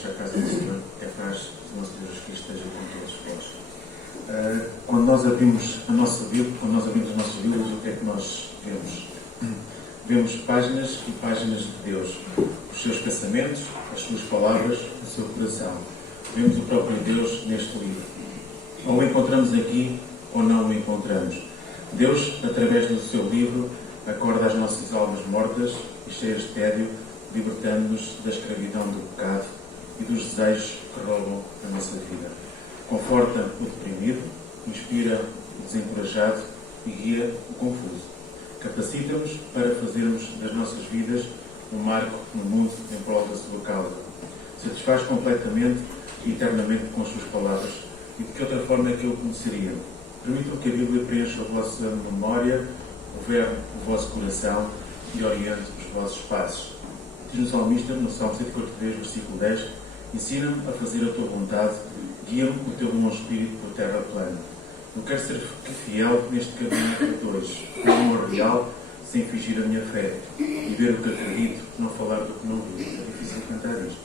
bem-vindos à casa do Senhor. É a paz do nosso Deus que esteja com todos vós. Quando nós abrimos a nossa Bíblia, quando nós abrimos as nossas Bíblias, o que é que nós vemos? Vemos páginas e páginas de Deus, os seus pensamentos, as suas palavras, o seu coração. Vemos o próprio Deus neste livro. Ou o encontramos aqui, ou não o encontramos. Deus, através do seu livro, acorda as nossas almas mortas e cheias de tédio, libertando-nos da escravidão do pecado e dos desejos que roubam a nossa vida. Conforta o deprimido, inspira o desencorajado e guia o confuso. Capacita-nos para fazermos das nossas vidas um marco no mundo em prol da sua causa. Satisfaz completamente e eternamente com as suas palavras. E de que outra forma é que eu conheceria? Permitam que a Bíblia preencha a vossa memória, governe o vosso coração e oriente os vossos passos. Diz o salmista, no Salmo 143, versículo 10, ensina-me a fazer a tua vontade, guia-me o teu bom espírito por terra plana. Eu quero ser fiel neste caminho de dois, ter amor real, sem fingir a minha fé, e ver o que acredito, não falar do que não vi. É difícil cantar isto.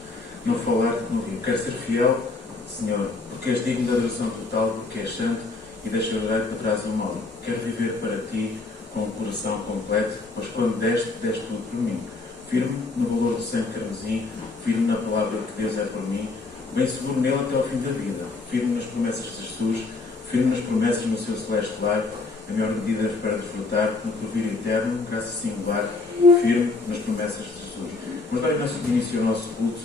Não falar do que não vi. Eu quero ser fiel, Senhor, porque és digno da adoração total, porque és santo e deixa o para trás do mal. Quero viver para ti com o coração completo, pois quando deste tudo por mim. Firme no valor do sangue carmesim, firme na palavra que Deus é por mim, bem seguro nele até ao fim da vida, firme nas promessas de Jesus, firme nas promessas no seu celeste lar, a maior medida para desfrutar no porvir eterno, graça singular, firme nas promessas de Jesus. Vamos dar início ao nosso culto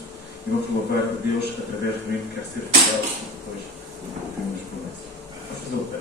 e vamos louvar a Deus através do hino que quer ser fiel e depois firme nas promessas. Vamos fazer o pé.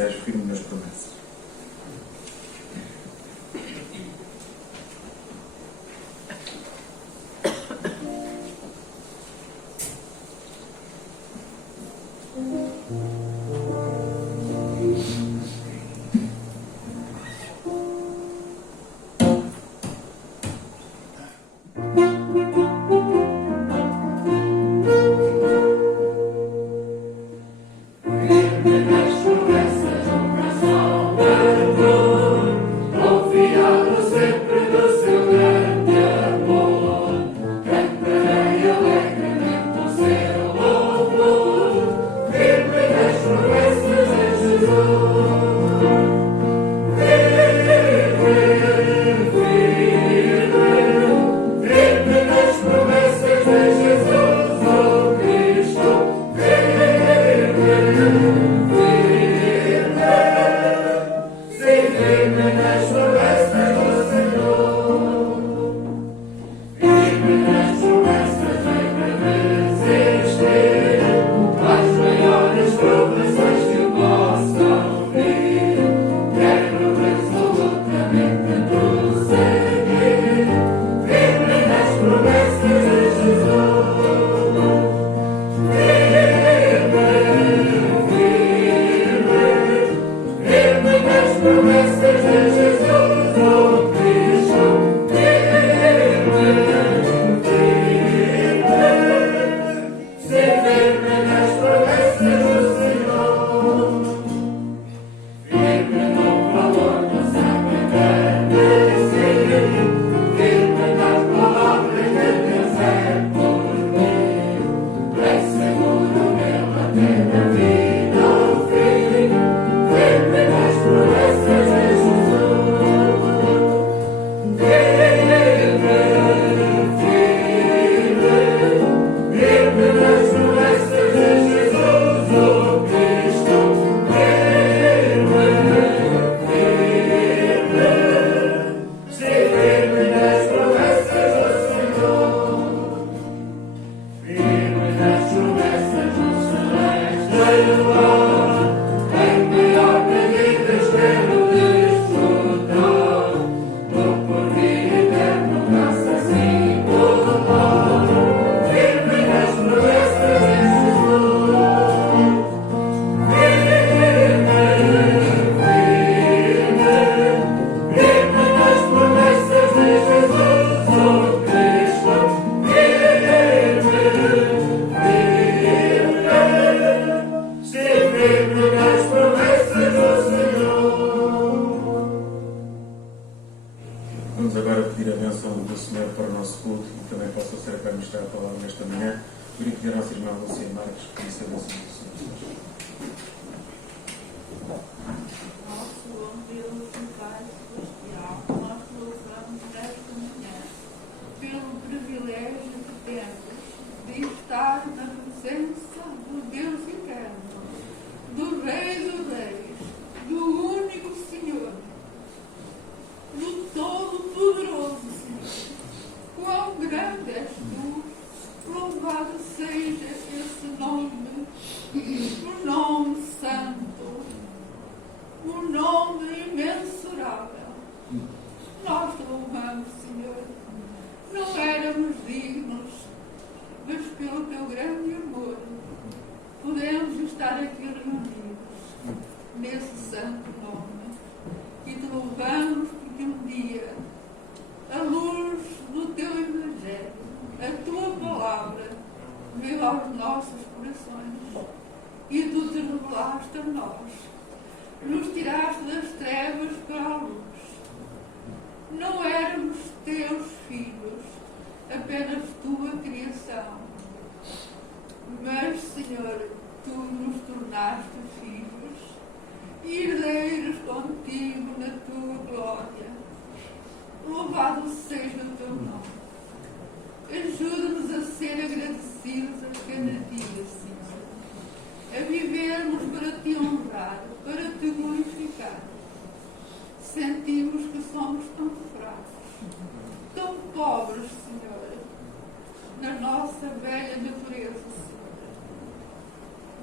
desejo, firme nas promessas.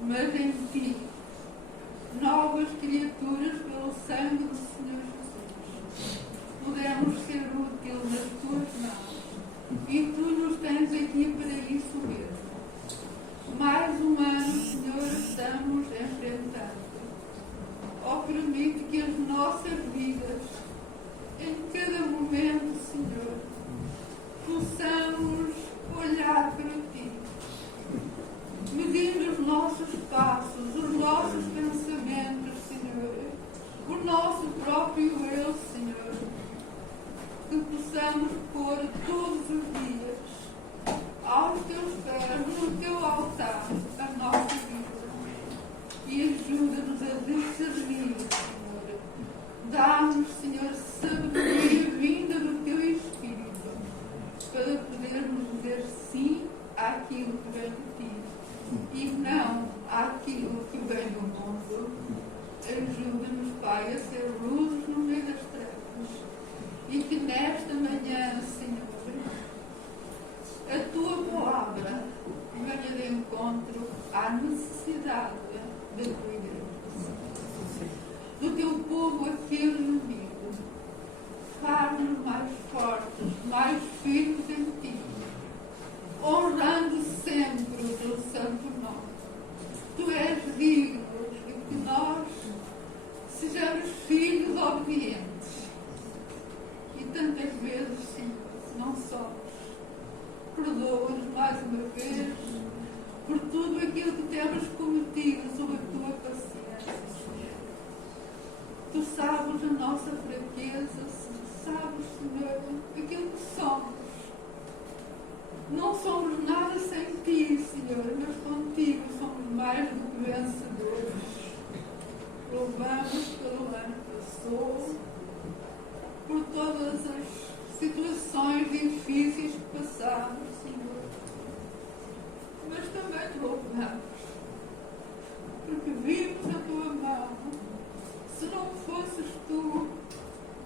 Mas em ti, novas criaturas queremos ser útil nas tuas mãos e tu nos tens aqui para isso mesmo. Mais um ano, Senhor, estamos enfrentando. Ó, permite que as nossas vidas, em cada momento, Senhor, possamos olhar para Ti, medindo os nossos passos, os nossos pensamentos, Senhor, o nosso próprio eu, Senhor, que possamos pôr todos os dias aos Teus pés, no Teu altar, a nossa vida. E ajuda-nos a discernir, Senhor. Dá-nos, Senhor, sabedoria vinda do Teu Espírito, para podermos dizer sim àquilo que vem de Ti e não àquilo que vem do mundo. Ajuda-nos, Pai, a ser luzes no meio das trevas e que nesta manhã, Senhor, a Tua palavra venha de encontro à necessidade da Tua igreja, do Teu povo aqui reunido. Faz-nos mais fortes, mais firmes em Ti, honrando sempre o Teu santo nome. Tu és digno de que nós sejamos filhos obedientes. E tantas vezes, Senhor, não somos. Perdoa-nos mais uma vez por tudo aquilo que temos cometido sob a Tua paciência, Senhor. Tu sabes a nossa fraqueza, sabes, Senhor, aquilo que somos. Não somos nada sem Ti, Senhor, mas contigo somos mais do que vencedores. Louvamos pelo ano que passou, por todas as situações difíceis que passamos, Senhor. Mas também te louvamos, porque vimos a Tua mão. Se não fosses Tu,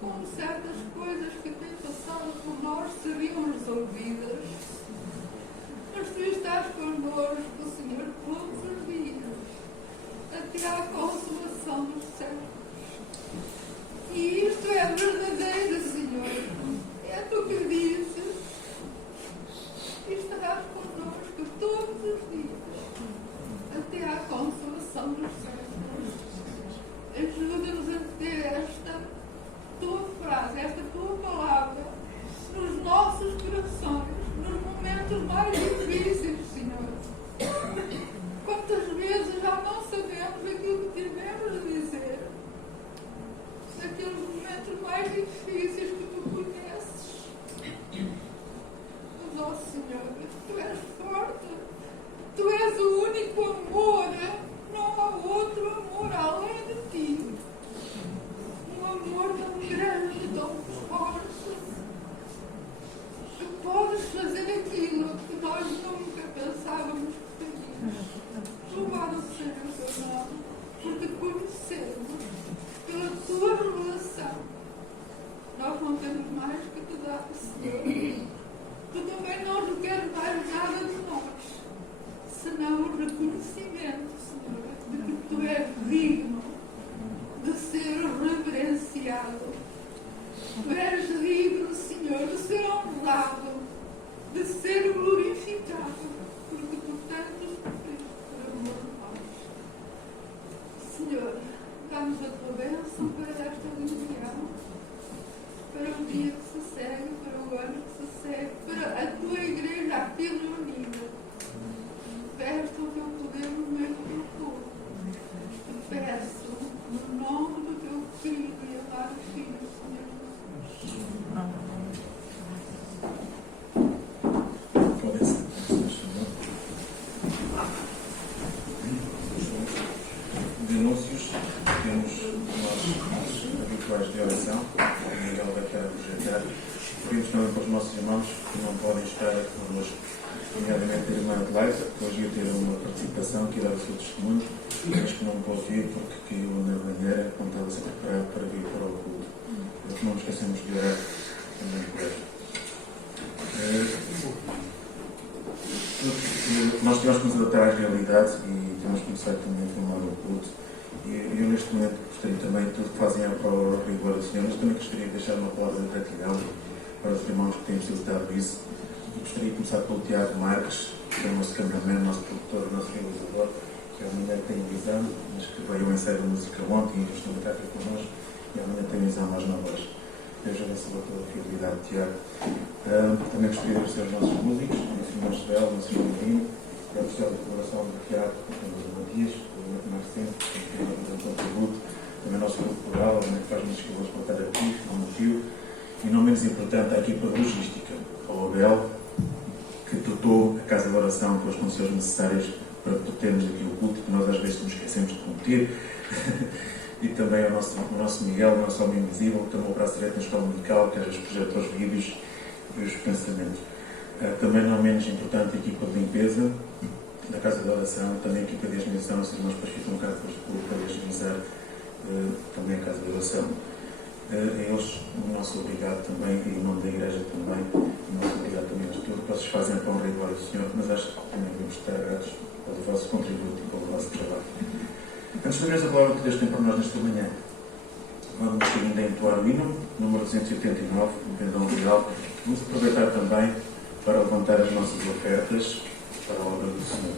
como certas coisas que têm passado por nós seriam resolvidas. Mas Tu estás connosco, Senhor, todos os dias, até à consumação dos séculos. E isto é verdadeiro, Senhor. É Tu que dizes. E estarás connosco todos os dias, até à consumação dos séculos. Ajuda-nos a ter esta Tua frase, esta Tua palavra, nos nossos corações, nos momentos mais difíceis, Senhor. Quantas vezes já não sabemos aquilo que tivemos a dizer, naqueles momentos mais difíceis que Tu conheces. Mas, ó Senhor, Tu és forte, Tu és o único amor, não há outro amor além de Ti. Um amor tão grande, tão forte, que podes fazer aquilo que nós nunca pensávamos que faríamos. Louvado seja o Teu nome, porque conhecemos pela Tua revelação. Nós não temos mais que Te dar, Senhor. Tu também não requeres mais nada de nós, senão o reconhecimento, Senhor, de que Tu és digno de ser reverenciado. Tu és digno, Senhor, de ser honrado, de ser glorificado, porque Tu tanto sofreste por amor de nós. Senhor, dá-nos a Tua bênção para esta reunião, para o dia que se segue, para o ano que se segue, para a Tua igreja aqui reunida. Peço o Teu poder no meio do Teu povo. Te peço no nome do Teu Filho e amado Filho, Senhor Jesus. Podem sentar-se, denúncios, temos os habituais de oração, o Miguel vai querer projetar. Pedimos também para os nossos irmãos que não podem estar connosco, nomeadamente a irmã Adelaide, que hoje ia ter uma participação, que ia dar o seu testemunho, mas que não pôde vir porque caiu na banheira, quando estava a ser preparado para vir para o culto. Porque não nos esquecemos de orar também por ela. Nós tivemos que nos adaptar às realidades e temos começado também a filmar o culto. E eu neste momento gostaria também, tudo que fazem para o rigor do Senhor, mas também gostaria de deixar uma palavra de gratidão para os irmãos que têm facilitado isso. E gostaria de começar pelo Tiago Marques, que é o nosso cameraman, nosso produtor, nosso realizador, que amanhã tem visão, mas que veio ao ensaio da música ontem e estão cá aqui connosco, e amanhã tem visão às 9 horas. Deus abençoe a toda a fidelidade de Tiago. Também gostaria de agradecer aos nossos músicos, o Sr. Marcelo, o Sr. Marino, e a oficial de colaboração do Tiago, o Matias, o mais tempo, que tem um contributo, também o nosso grupo plural, que faz muitos favores para estar aqui, ao motivo, e não menos importante, a equipa de logística, ao Abel, que dotou a Casa de Oração com as condições necessárias para que termos aqui o culto, que nós às vezes nos esquecemos de cumprir. E também o nosso Miguel, o nosso homem invisível, que tomou o braço direito na escola musical, que às vezes projeta os vídeos e os pensamentos. Também, não menos importante, a equipa de limpeza da Casa de Oração, também a equipa de higienização, os irmãos depois ficam cá depois de culto para higienizar também a Casa de Oração. A eles, o nosso obrigado também, e em nome da Igreja também, o nosso obrigado também a tudo que vocês fazem para a honra e glória do Senhor, mas acho que também devemos estar gratos pelo vosso contributo e pelo vosso trabalho. Antes de vermos a palavra que Deus tem para nós nesta manhã, vamos ainda entoar o hino, número 289, o Pendão Real. Vamos aproveitar também para levantar as nossas ofertas para a obra do Senhor.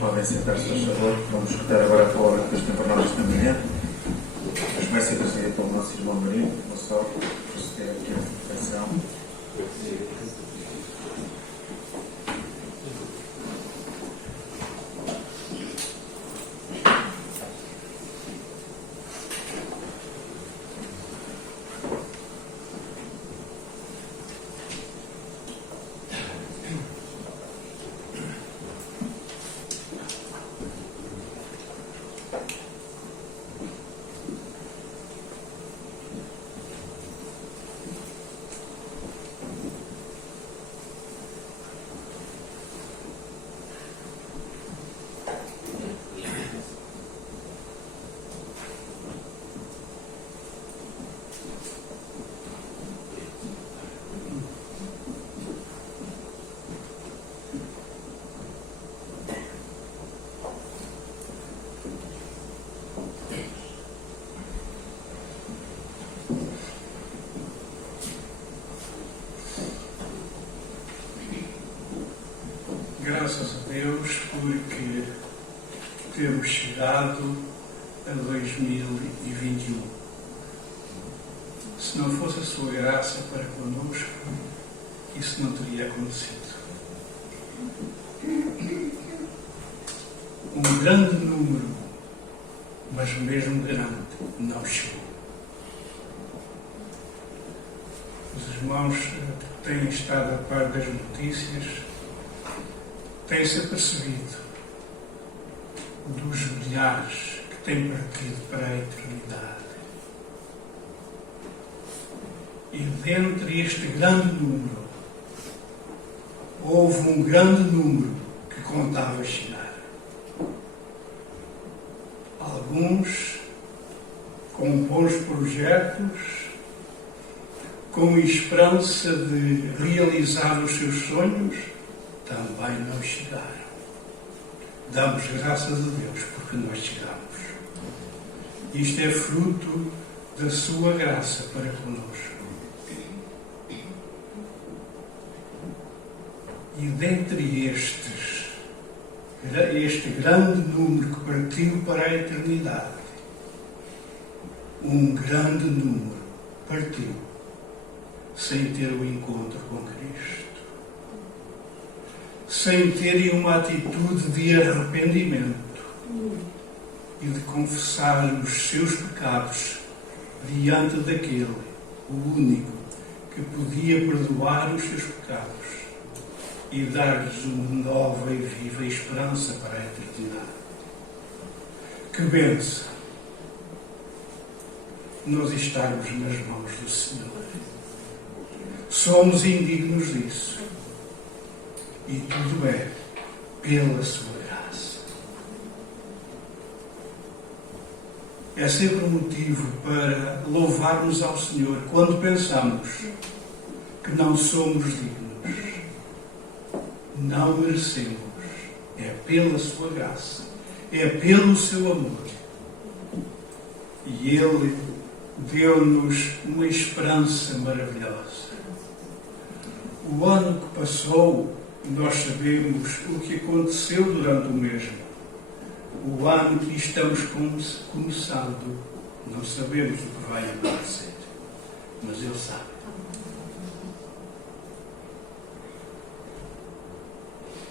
Podem sentar-se, por favor. Vamos escutar agora a palavra que Deus tem para nós esta manhã. Mas começa a trazer pelo nosso irmão Marino. Vou só proceder aqui a reflexão. Graças a Deus, porque temos chegado a 2021. Se não fosse a sua graça para connosco, isso não teria acontecido. Um grande número, mas mesmo grande, não chegou. Os irmãos têm estado a par das notícias, têm-se apercebido dos milhares que têm partido para a eternidade. E dentre este grande número, houve um grande número que contava chegar. Alguns com bons projetos, com esperança de realizar os seus sonhos, também não chegaram. Damos graças a Deus porque nós chegamos. Isto é fruto da sua graça para conosco. E dentre este grande número que partiu para a eternidade, um grande número partiu sem ter o encontro com Cristo, sem terem uma atitude de arrependimento e de confessar os seus pecados diante daquele, o único, que podia perdoar os seus pecados e dar-lhes uma nova e viva esperança para a eternidade. Que bênção nós estarmos nas mãos do Senhor. Somos indignos disso. E tudo é pela sua graça. É sempre um motivo para louvarmos ao Senhor quando pensamos que não somos dignos. Não merecemos. É pela sua graça. É pelo seu amor. E Ele deu-nos uma esperança maravilhosa. O ano que passou, nós sabemos o que aconteceu durante o mesmo. O ano que estamos começando, não sabemos o que vai acontecer. Mas Ele sabe.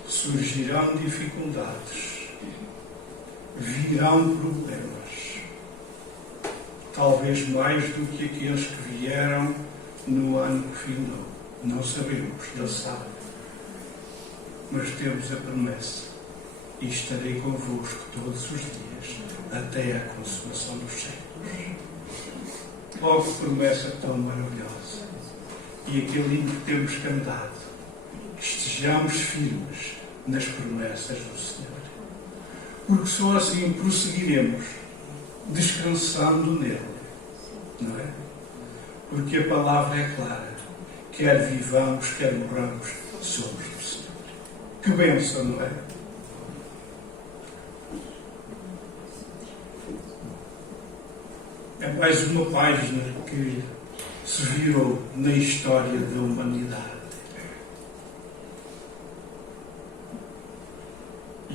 Surgirão dificuldades, virão problemas, talvez mais do que aqueles que vieram no ano que findou. Não sabemos, Ele sabe. Mas temos a promessa: e estarei convosco todos os dias, até à consumação dos séculos. Logo, promessa tão maravilhosa. E aquele hino que temos cantado, que estejamos firmes nas promessas do Senhor. Porque só assim prosseguiremos, descansando nele. Não é? Porque a palavra é clara. Quer vivamos, quer morramos, somos do Senhor. Que bênção, não é? É mais uma página que se virou na história da humanidade.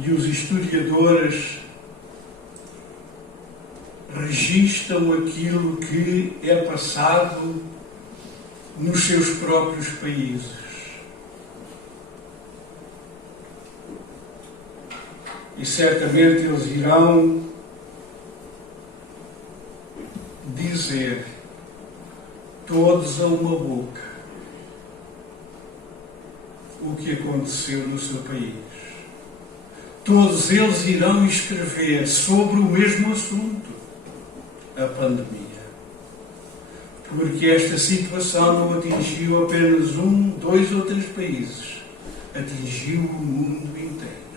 E os historiadores registram aquilo que é passado nos seus próprios países. E certamente eles irão dizer, todos a uma boca, o que aconteceu no seu país. Todos eles irão escrever sobre o mesmo assunto, a pandemia. Porque esta situação não atingiu apenas 1, 2 ou 3 países. Atingiu o mundo inteiro.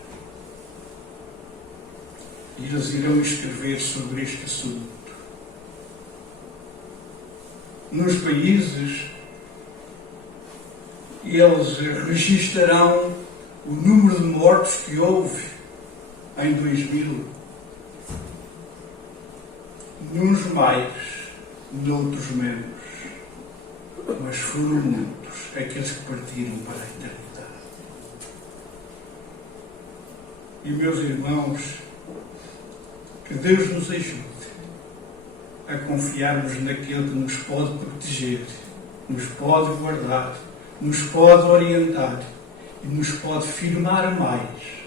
E eles irão escrever sobre este assunto. Nos países, eles registarão o número de mortos que houve em 2000. Nos mais, noutros menos. Mas foram muitos aqueles que partiram para a eternidade. E, meus irmãos, que Deus nos ajude a confiarmos naquele que nos pode proteger, nos pode guardar, nos pode orientar e nos pode firmar mais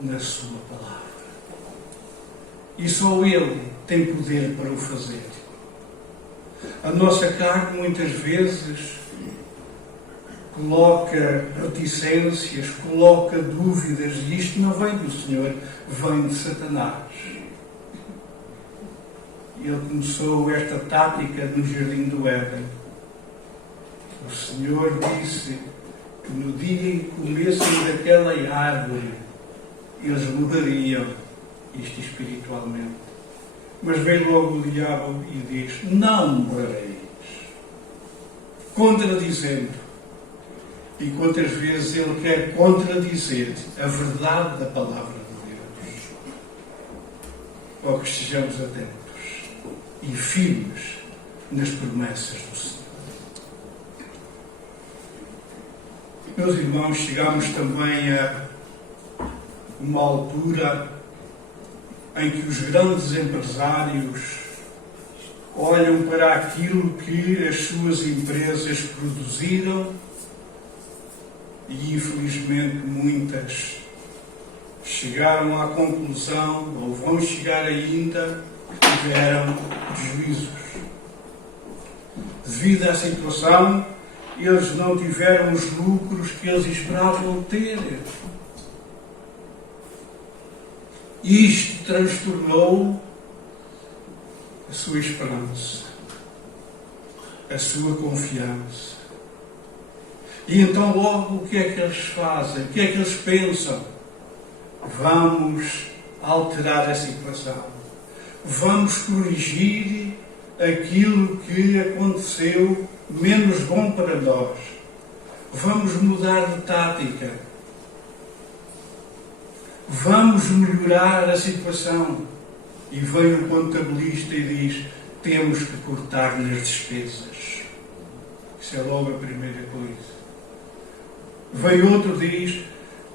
na sua palavra. E só Ele tem poder para o fazer. A nossa carne, muitas vezes, coloca reticências, coloca dúvidas, e isto não vem do Senhor, vem de Satanás. Ele começou esta tática no Jardim do Éden. O Senhor disse que no dia em que comessem daquela árvore, eles morreriam, isto espiritualmente. Mas vem logo o diabo e diz: não morrereis. Contradizendo. E quantas vezes ele quer contradizer a verdade da palavra de Deus. Ou que estejamos atentos e firmes nas promessas do Senhor. Meus irmãos, chegamos também a uma altura em que os grandes empresários olham para aquilo que as suas empresas produziram e, infelizmente, muitas chegaram à conclusão, ou vão chegar ainda, que tiveram prejuízos. Devido à situação, eles não tiveram os lucros que eles esperavam ter. Isto transtornou a sua esperança, a sua confiança. E então logo o que é que eles fazem? O que é que eles pensam? Vamos alterar a situação. Vamos corrigir aquilo que aconteceu menos bom para nós. Vamos mudar de tática. Vamos melhorar a situação. E vem o contabilista e diz: temos que cortar nas despesas. Isso é logo a primeira coisa. Vem outro e diz: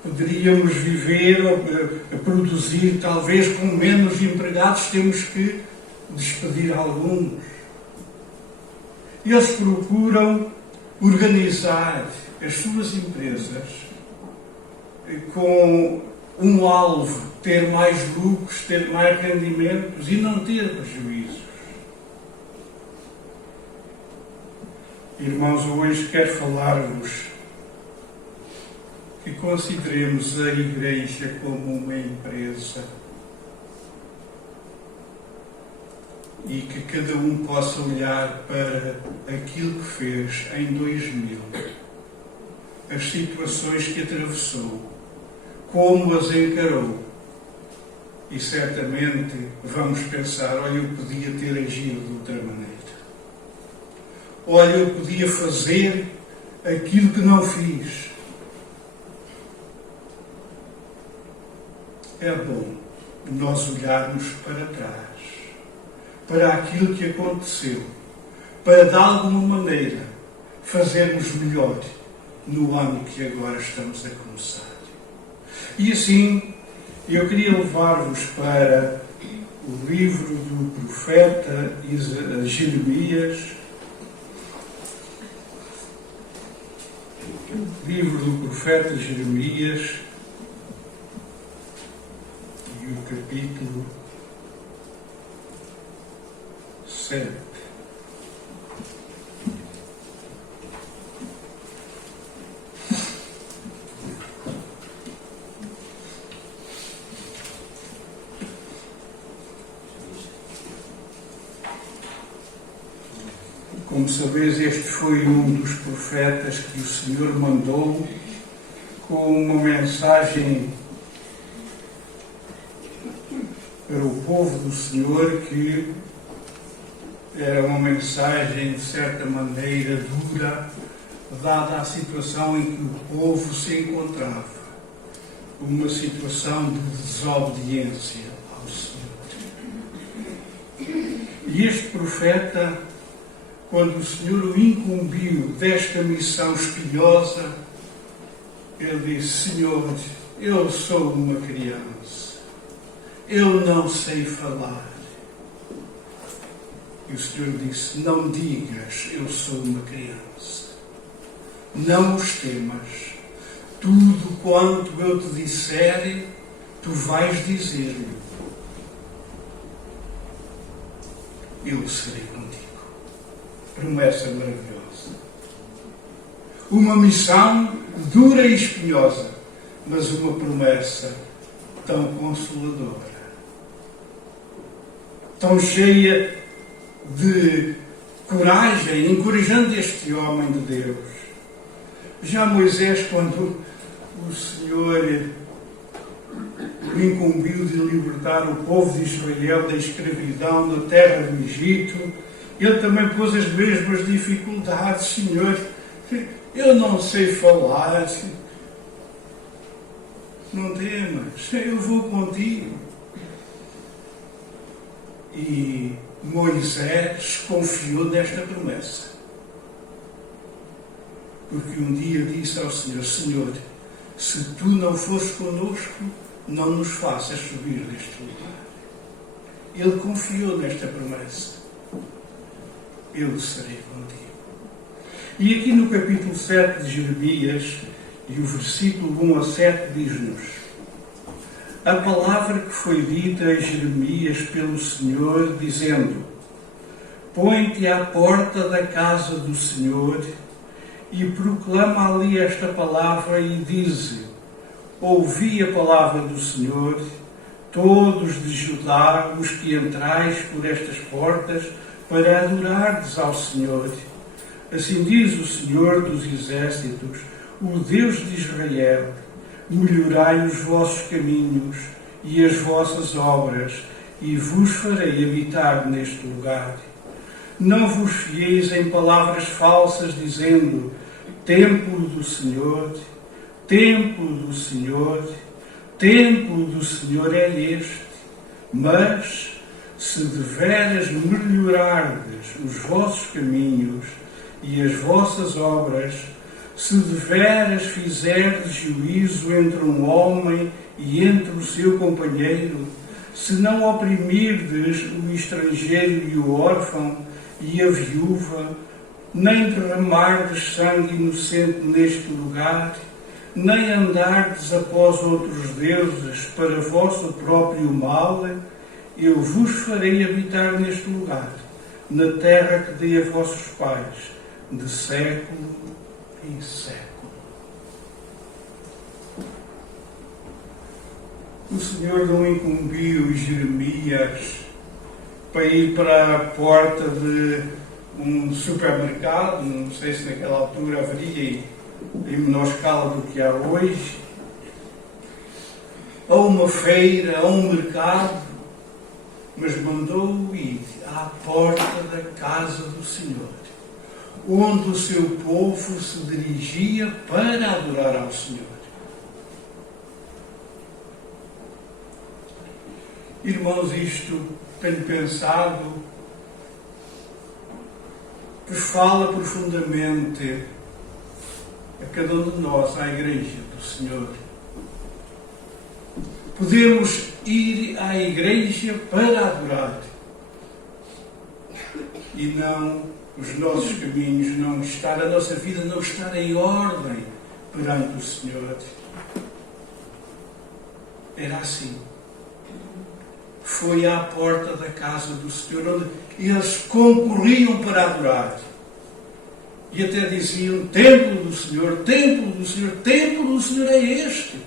poderíamos viver ou produzir talvez com menos empregados, temos que despedir alguns. Eles procuram organizar as suas empresas com um alvo, ter mais lucros, ter mais rendimentos e não ter prejuízos. Irmãos, hoje quero falar-vos que consideremos a Igreja como uma empresa e que cada um possa olhar para aquilo que fez em 2000, as situações que atravessou, como as encarou. E certamente vamos pensar: olha, eu podia ter agido de outra maneira. Olha, eu podia fazer aquilo que não fiz. É bom nós olharmos para trás, para aquilo que aconteceu, para de alguma maneira fazermos melhor no ano que agora estamos a começar. E assim, eu queria levar-vos para o livro do profeta Jeremias, livro do profeta Jeremias, e o capítulo 7. Como sabeis, este foi um dos profetas que o Senhor mandou com uma mensagem para o povo do Senhor, que era uma mensagem, de certa maneira, dura, dada a situação em que o povo se encontrava. Uma situação de desobediência ao Senhor. E este profeta, quando o Senhor o incumbiu desta missão espinhosa, Ele disse: Senhor, eu sou uma criança, eu não sei falar. E o Senhor disse: não digas, eu sou uma criança. Não os temas. Tudo quanto eu te disser, tu vais dizer-me. Eu serei contigo. Promessa maravilhosa. Uma missão dura e espinhosa, mas uma promessa tão consoladora, tão cheia de coragem, encorajando este homem de Deus. Já Moisés, quando o Senhor o incumbiu de libertar o povo de Israel da escravidão na terra do Egito, ele também pôs as mesmas dificuldades. Senhor, eu não sei falar. Não temas, eu vou contigo. E Moisés confiou nesta promessa. Porque um dia disse ao Senhor: Senhor, se tu não fores conosco, não nos faças subir deste lugar. Ele confiou nesta promessa. Eu serei contigo. E aqui no capítulo 7 de Jeremias, e o versículo 1 a 7 diz-nos: a palavra que foi dita a Jeremias pelo Senhor, dizendo: põe-te à porta da casa do Senhor e proclama ali esta palavra e dize: ouvi a palavra do Senhor, todos de Judá, os que entrais por estas portas, para adorardes ao Senhor. Assim diz o Senhor dos Exércitos, o Deus de Israel: melhorai os vossos caminhos e as vossas obras, e vos farei habitar neste lugar. Não vos fieis em palavras falsas, dizendo: templo do Senhor, templo do Senhor, templo do Senhor é este. Mas, se deveras melhorardes os vossos caminhos e as vossas obras, se deveras fizerdes juízo entre um homem e entre o seu companheiro, se não oprimirdes o estrangeiro e o órfão e a viúva, nem derramardes sangue inocente neste lugar, nem andardes após outros deuses para vosso próprio mal, eu vos farei habitar neste lugar, na terra que dei a vossos pais, de século em século. O Senhor não incumbiu Jeremias para ir para a porta de um supermercado, não sei se naquela altura haveria em menor escala do que há hoje, a uma feira, a um mercado, mas mandou-o ir à porta da casa do Senhor, onde o seu povo se dirigia para adorar ao Senhor. Irmãos, isto tenho pensado que fala profundamente a cada um de nós, à Igreja do Senhor. Podemos ir à Igreja para adorar e não os nossos caminhos, não estar, a nossa vida não estar em ordem perante o Senhor. Era assim. Foi à porta da casa do Senhor, onde eles concorriam para adorar. E até diziam: templo do Senhor, templo do Senhor, templo do Senhor é este.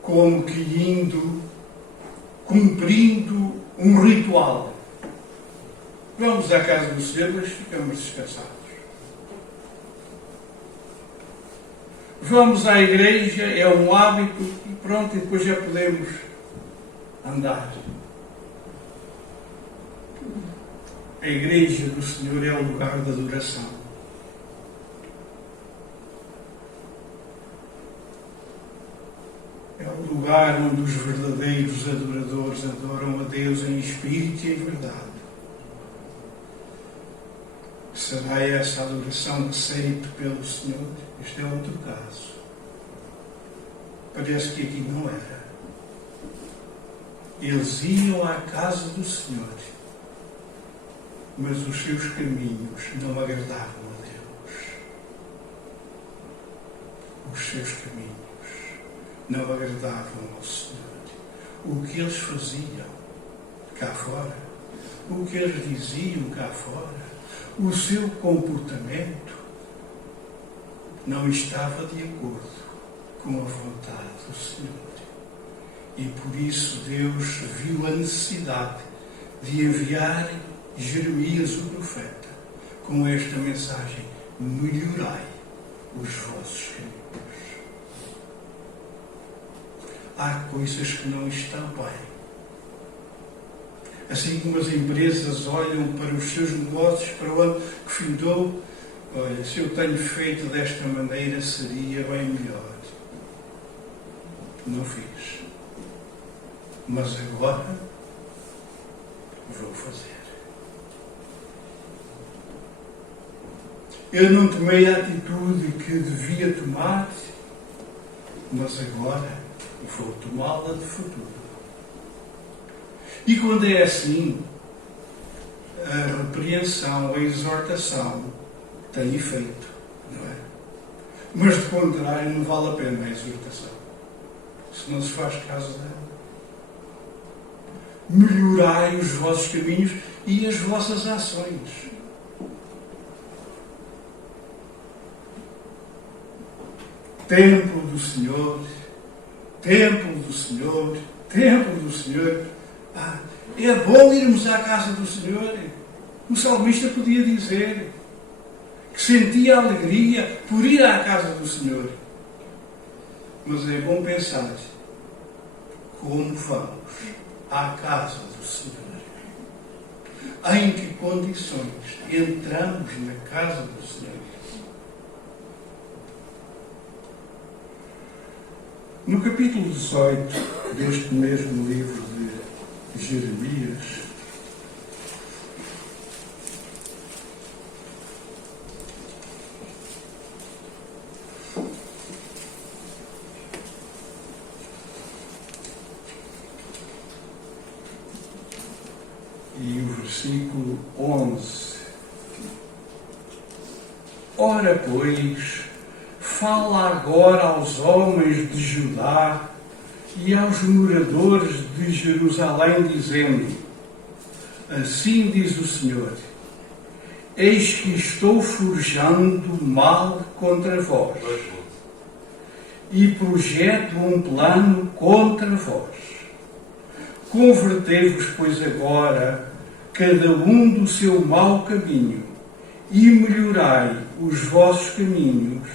Como que indo, cumprindo um ritual. Vamos à casa do Senhor, mas ficamos descansados. Vamos à igreja, é um hábito, e pronto, e depois já podemos andar. A igreja do Senhor é o lugar da adoração. É o lugar onde os verdadeiros adoradores adoram a Deus em espírito e em verdade. Será essa a adoração aceita pelo Senhor? Este é outro caso. Parece que aqui não era. Eles iam à casa do Senhor, mas os seus caminhos não agradavam a Deus. Os seus caminhos não agradavam ao Senhor. O que eles faziam cá fora, o que eles diziam cá fora, o seu comportamento não estava de acordo com a vontade do Senhor. E por isso Deus viu a necessidade de enviar Jeremias, o profeta, com esta mensagem: melhorai os vossos caminhos. Há coisas que não estão bem. Assim como as empresas olham para os seus negócios, para o ano que findou, olha, se eu tenho feito desta maneira, seria bem melhor. Não fiz. Mas agora vou fazer. Eu não tomei a atitude que devia tomar, mas agora vou tomá-la de futuro. E quando é assim, a repreensão, a exortação tem efeito, não é? Mas de contrário, não vale a pena a exortação, se não se faz caso dela. Melhorai os vossos caminhos e as vossas ações. Templo do Senhor, templo do Senhor, templo do Senhor. É bom irmos à casa do Senhor. O salmista podia dizer que sentia alegria por ir à casa do Senhor. Mas é bom pensar como vamos à casa do Senhor. Em que condições entramos na casa do Senhor? No capítulo 18 deste mesmo livro de Jeremias, e o versículo 11. Ora, pois, fala agora aos homens de Judá e aos moradores de Jerusalém, dizendo: assim diz o Senhor, eis que estou forjando mal contra vós e projeto um plano contra vós. Convertei-vos, pois, agora, cada um do seu mau caminho, e melhorai os vossos caminhos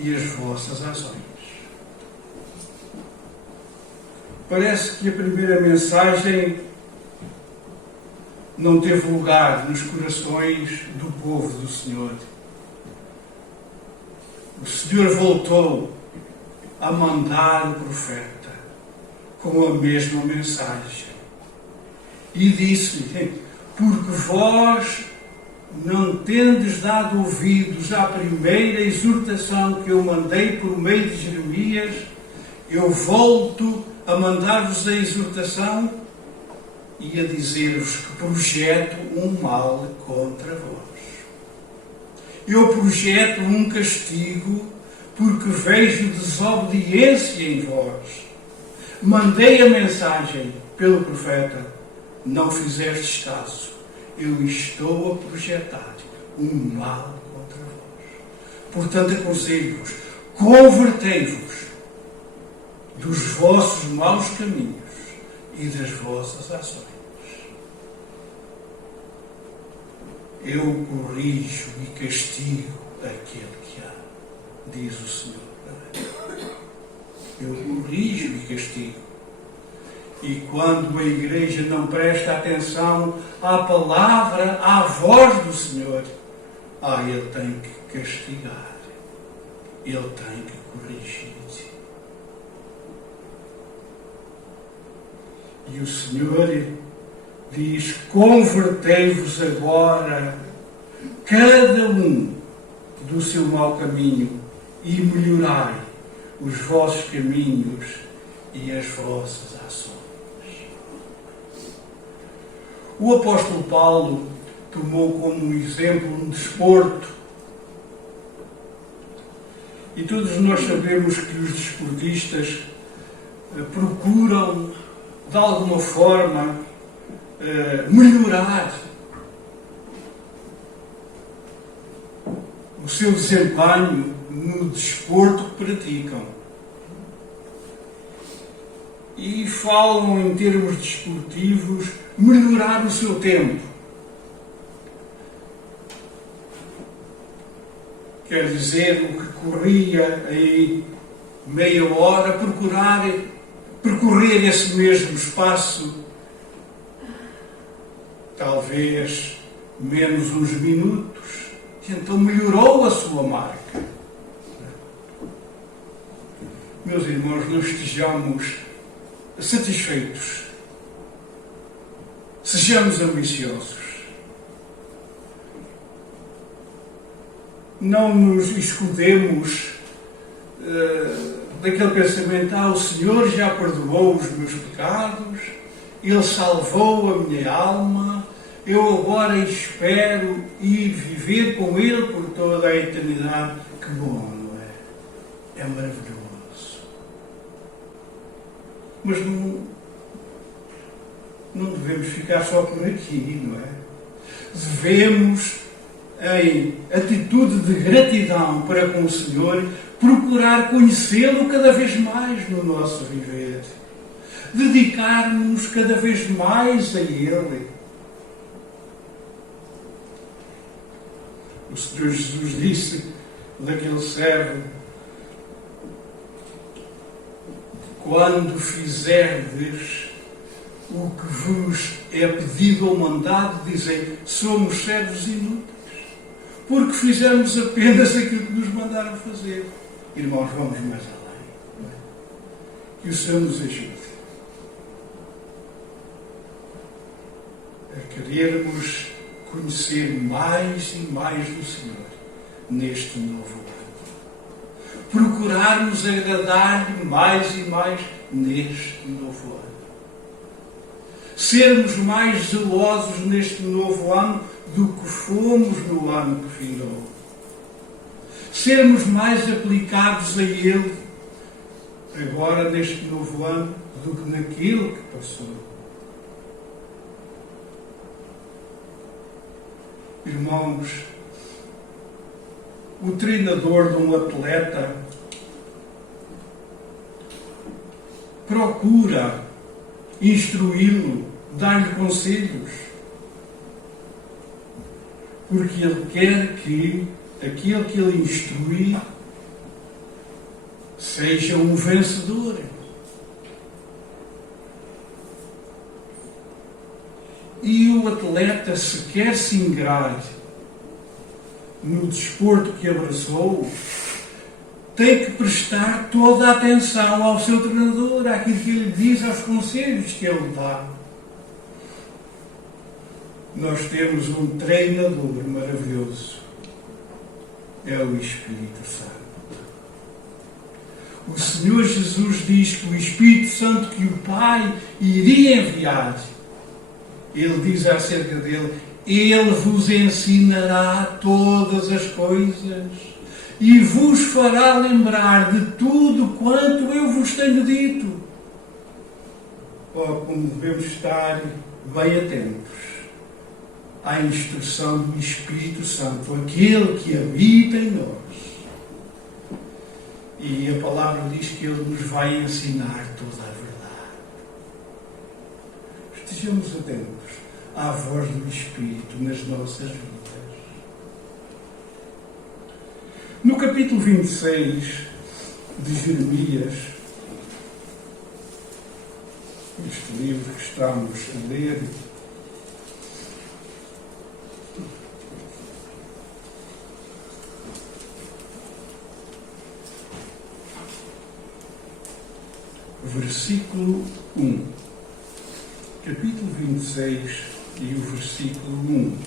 e as vossas ações. Parece que a primeira mensagem não teve lugar nos corações do povo do Senhor. O Senhor voltou a mandar o profeta com a mesma mensagem e disse-lhe: porque vós não tendes dado ouvidos à primeira exortação que eu mandei por meio de Jeremias, eu volto a mandar-vos a exortação e a dizer-vos que projeto um mal contra vós. Eu projeto um castigo porque vejo desobediência em vós. Mandei a mensagem pelo profeta, não fizestes caso. Eu estou a projetar um mal contra vós. Portanto, aconselho-vos, convertei-vos dos vossos maus caminhos e das vossas ações. Eu corrijo e castigo aquele que há, diz o Senhor. Eu corrijo e castigo. E quando a igreja não presta atenção à palavra, à voz do Senhor, ele tem que castigar, ele tem que corrigir. E o Senhor diz: convertei-vos agora, cada um do seu mau caminho e melhorai os vossos caminhos e as vossas ações. O apóstolo Paulo tomou como exemplo um desporto. E todos nós sabemos que os desportistas procuram, de alguma forma, melhorar o seu desempenho no desporto que praticam. E falam, em termos desportivos, melhorar o seu tempo. Quer dizer, o que corria em meia hora, percorrer esse mesmo espaço, talvez menos uns minutos, e então melhorou a sua marca. Meus irmãos, não estejamos satisfeitos. Sejamos ambiciosos. Não nos escudemos daquele pensamento: o Senhor já perdoou os meus pecados, Ele salvou a minha alma, eu agora espero ir viver com Ele por toda a eternidade. Que bom, não é? É maravilhoso. Mas não devemos ficar só por aqui, não é? Devemos, em atitude de gratidão para com o Senhor, procurar conhecê-lo cada vez mais no nosso viver. Dedicar-nos cada vez mais a Ele. O Senhor Jesus disse daquele servo: quando fizerdes o que vos é pedido ou mandado, dizem: somos servos inúteis, porque fizemos apenas aquilo que nos mandaram fazer. Irmãos, vamos mais além. Que o Senhor nos ajude a querermos conhecer mais e mais do Senhor neste novo ano. Procurarmos agradar-lhe mais e mais neste novo ano. Sermos mais zelosos neste novo ano do que fomos no ano que findou. Sermos mais aplicados a Ele agora neste novo ano do que naquele que passou. Irmãos, o treinador de um atleta procura instruí-lo, dar-lhe conselhos, porque ele quer que aquele que ele instrui seja um vencedor. E o atleta, se quer se ingrar no desporto que abraçou, tem que prestar toda a atenção ao seu treinador, àquilo que ele diz, aos conselhos que ele dá. Nós temos um treinador maravilhoso. É o Espírito Santo. O Senhor Jesus diz que o Espírito Santo que o Pai iria enviar, Ele diz acerca dele: Ele vos ensinará todas as coisas e vos fará lembrar de tudo quanto eu vos tenho dito. Oh, como devemos estar bem atentos à instrução do Espírito Santo, aquele que habita em nós. E a palavra diz que Ele nos vai ensinar toda a verdade. Estejamos atentos à voz do Espírito nas nossas vidas. No capítulo 26 de Jeremias, este livro que estamos a ler, versículo 1. Capítulo 26 e o versículo 1.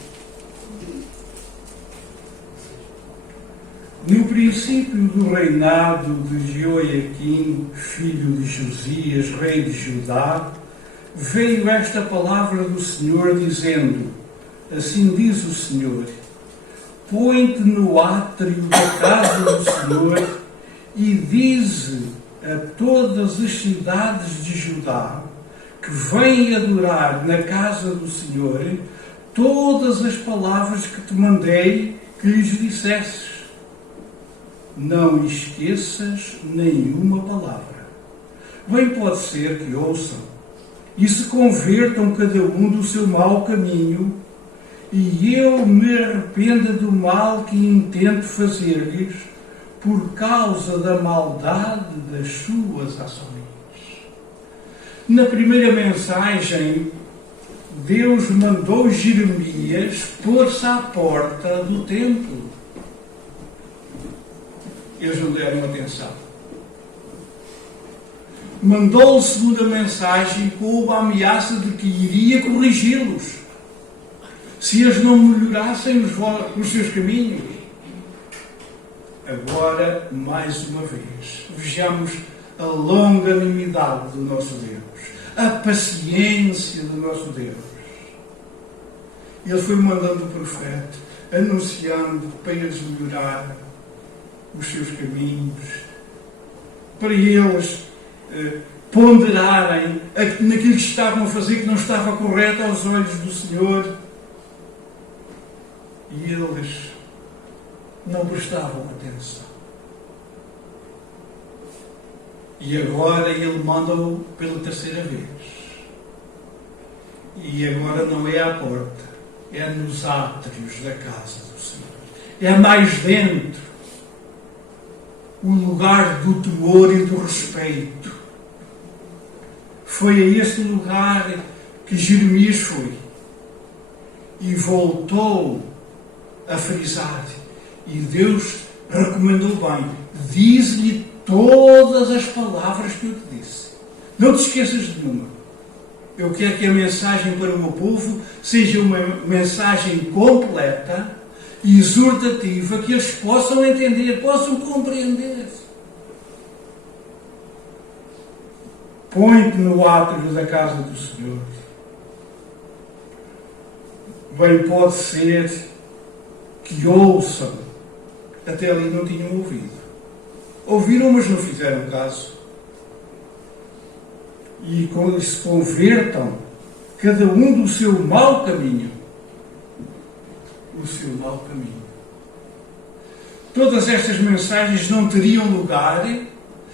princípio do reinado de Joaquim, filho de Josias, rei de Judá, veio esta palavra do Senhor, dizendo: assim diz o Senhor, põe-te no átrio da casa do Senhor e dize a todas as cidades de Judá que vêm adorar na casa do Senhor todas as palavras que te mandei que lhes dissesses. Não esqueças nenhuma palavra. Bem pode ser que ouçam e se convertam cada um do seu mau caminho, e eu me arrependa do mal que intento fazer-lhes por causa da maldade das suas ações. Na primeira mensagem, Deus mandou Jeremias pôr-se à porta do templo. Eles não deram atenção. Mandou a segunda mensagem com a ameaça de que iria corrigi-los se eles não melhorassem os seus caminhos. Agora, mais uma vez, vejamos a longanimidade do nosso Deus, a paciência do nosso Deus. Ele foi mandando o profeta, anunciando para eles melhorar os seus caminhos, para eles ponderarem naquilo que estavam a fazer que não estava correto aos olhos do Senhor. E eles não prestavam atenção. E agora ele manda-o pela terceira vez. E agora não é à porta, é nos átrios da casa do Senhor. É mais dentro, o lugar do temor e do respeito. Foi a esse lugar que Jeremias foi e voltou a frisar. E Deus recomendou bem: diz-lhe todas as palavras que eu te disse. Não te esqueças de nenhuma. Eu quero que a mensagem para o meu povo seja uma mensagem completa e exortativa, que eles possam entender, possam compreender. Põe-te no átrio da casa do Senhor. Bem pode ser que ouçam. Até ali não tinham ouvido. Ouviram, mas não fizeram caso. E se convertam, cada um do seu mau caminho. O seu mau caminho. Todas estas mensagens não teriam lugar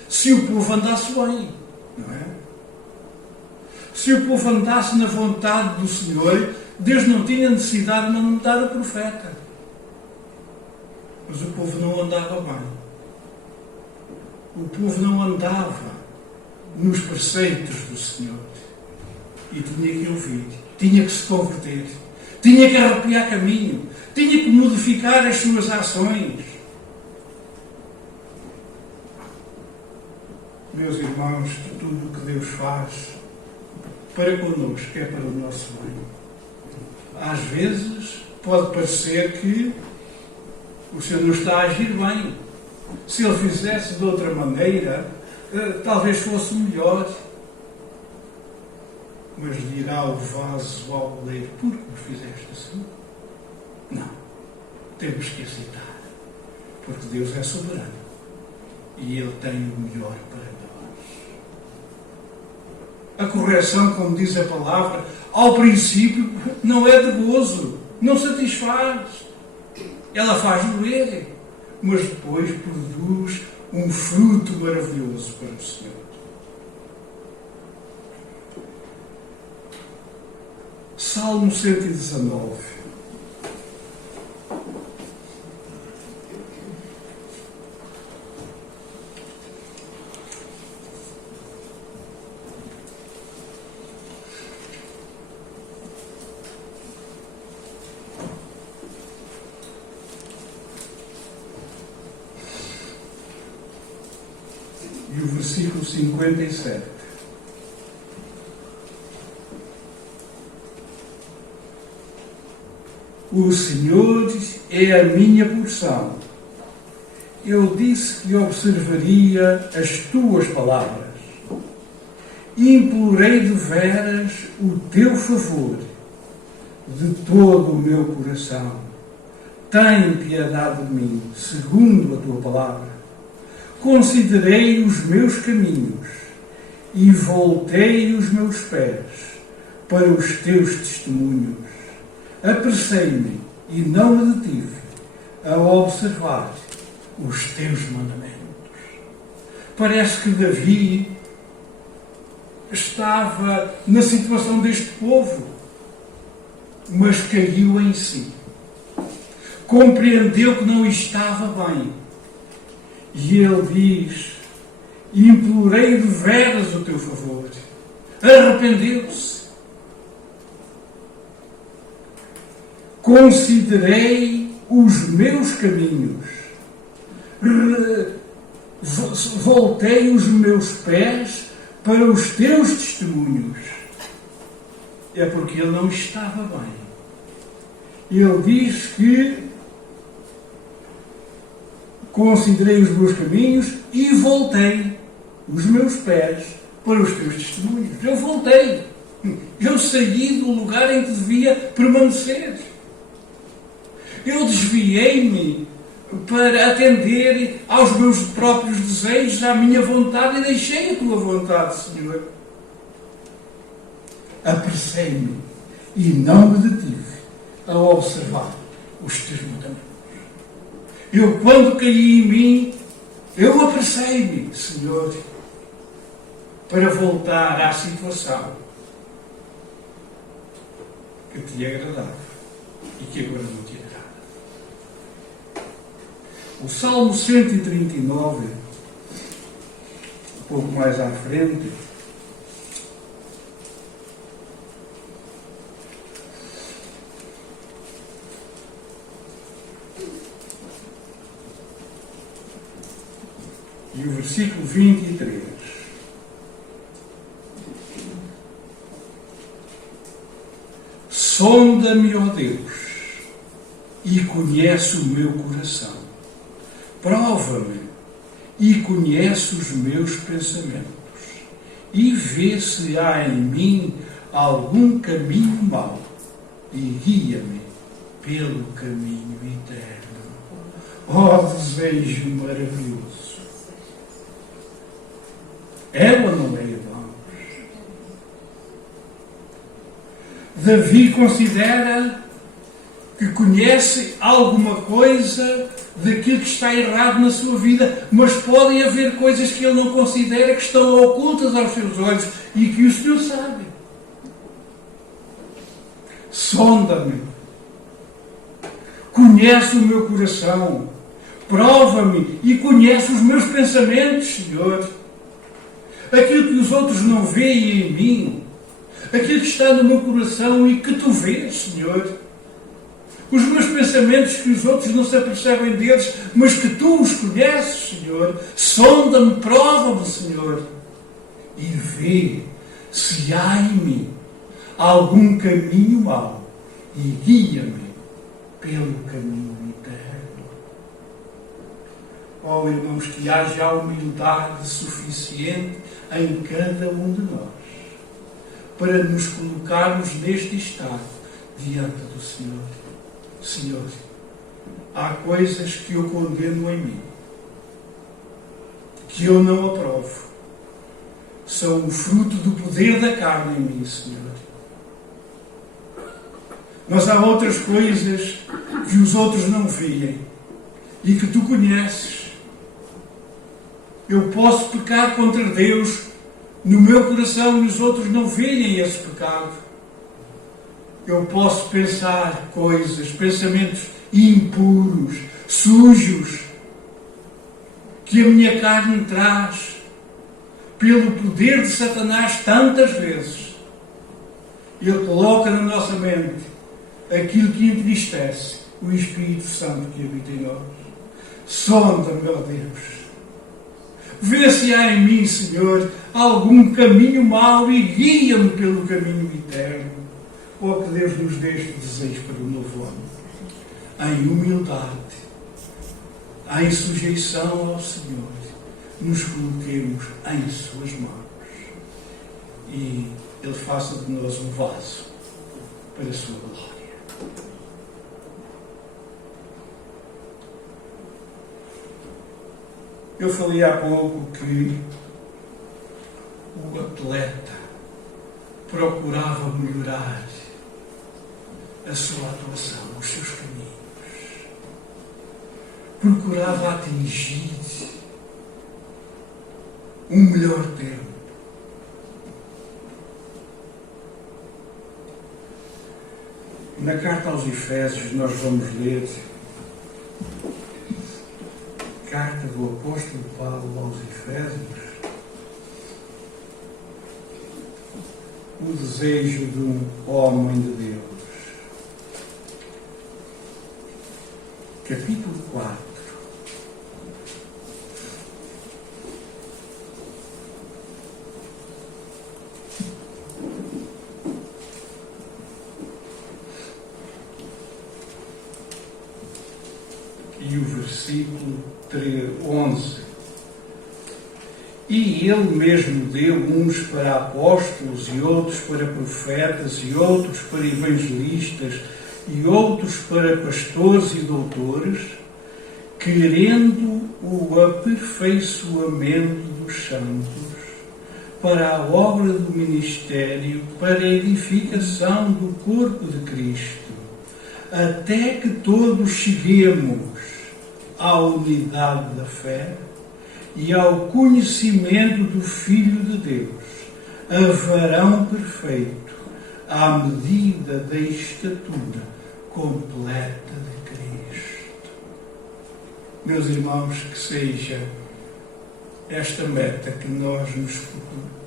se o povo andasse bem, não é? Se o povo andasse na vontade do Senhor, Deus não tinha necessidade de mandar o profeta. Mas o povo não andava bem. O povo não andava nos preceitos do Senhor. E tinha que ouvir, tinha que se converter, tinha que arrepiar caminho, tinha que modificar as suas ações. Meus irmãos, tudo o que Deus faz para connosco é para o nosso bem. Às vezes pode parecer que o Senhor não está a agir bem. Se Ele fizesse de outra maneira, talvez fosse melhor. Mas dirá o vaso ao oleiro: por que me fizeste assim? Não. Temos que aceitar. Porque Deus é soberano. E Ele tem o melhor para nós. A correção, como diz a palavra, ao princípio não é de gozo, não satisfaz. Ela faz doer, mas depois produz um fruto maravilhoso para o Senhor. Salmo 119. E o versículo 57. O Senhor é a minha porção eu disse que observaria as tuas palavras. Implorei de veras o teu favor de todo o meu coração. Tem piedade de mim, segundo a tua palavra. Considerei os meus caminhos e voltei os meus pés para os teus testemunhos. Apressei-me e não me detive a observar os teus mandamentos. Parece que Davi estava na situação deste povo, mas caiu em si. Compreendeu que não estava bem. E ele diz: implorei de veras o teu favor. Arrependeu-se. Considerei os meus caminhos. Voltei os meus pés para os teus testemunhos. É porque ele não estava bem. Ele diz que considerei os meus caminhos e voltei os meus pés para os teus testemunhos. Eu voltei. Eu saí do lugar em que devia permanecer. Eu desviei-me para atender aos meus próprios desejos, à minha vontade, e deixei a tua vontade, Senhor. Apressei-me e não me detive a observar os teus mandamentos. Eu, quando caí em mim, eu apressei-me, Senhor, para voltar à situação que te agradava e que agora não te agrada. O Salmo 139, um pouco mais à frente, e o versículo 23. Sonda-me, ó Deus, e conhece o meu coração. Prova-me e conhece os meus pensamentos. E vê se há em mim algum caminho mau e guia-me pelo caminho eterno. Ó desejo maravilhoso! Ela não é, irmãos. Davi considera que conhece alguma coisa daquilo que está errado na sua vida, mas podem haver coisas que ele não considera que estão ocultas aos seus olhos e que o Senhor sabe. Sonda-me, conhece o meu coração, prova-me e conhece os meus pensamentos, Senhor. Aquilo que os outros não veem em mim, aquilo que está no meu coração e que tu vês, Senhor. Os meus pensamentos que os outros não se apercebem deles, mas que tu os conheces, Senhor. Sonda-me, prova-me, Senhor. E vê se há em mim algum caminho mau e guia-me pelo caminho eterno. Oh, irmãos, que haja humildade suficiente em cada um de nós para nos colocarmos neste estado diante do Senhor. Senhor, há coisas que eu condeno em mim, que eu não aprovo. São o fruto do poder da carne em mim, Senhor. Mas há outras coisas que os outros não veem e que tu conheces. Eu posso pecar contra Deus no meu coração e os outros não veem esse pecado. Eu posso pensar coisas, pensamentos impuros, sujos, que a minha carne traz pelo poder de Satanás tantas vezes. Ele coloca na nossa mente aquilo que entristece o Espírito Santo que habita em nós. Sonda-me, ó Deus. Vê se há em mim, Senhor, algum caminho mau e guia-me pelo caminho eterno. Oh, que Deus nos dê este desejo para o novo ano. Em humildade, em sujeição ao Senhor, nos coloquemos em suas mãos e Ele faça de nós um vaso para a sua glória. Eu falei há pouco que o atleta procurava melhorar a sua atuação, os seus caminhos. Procurava atingir um melhor tempo. Na carta aos Efésios nós vamos ler carta do apóstolo Paulo aos Efésios, o desejo de um homem de Deus. Capítulo 4. E o versículo 11. E ele mesmo deu uns para apóstolos, e outros para profetas, e outros para evangelistas, e outros para pastores e doutores, querendo o aperfeiçoamento dos santos, para a obra do ministério, para a edificação do corpo de Cristo, até que todos cheguemos à unidade da fé e ao conhecimento do Filho de Deus, a varão perfeito, à medida da estatura completa de Cristo. Meus irmãos, que seja esta meta que nós nos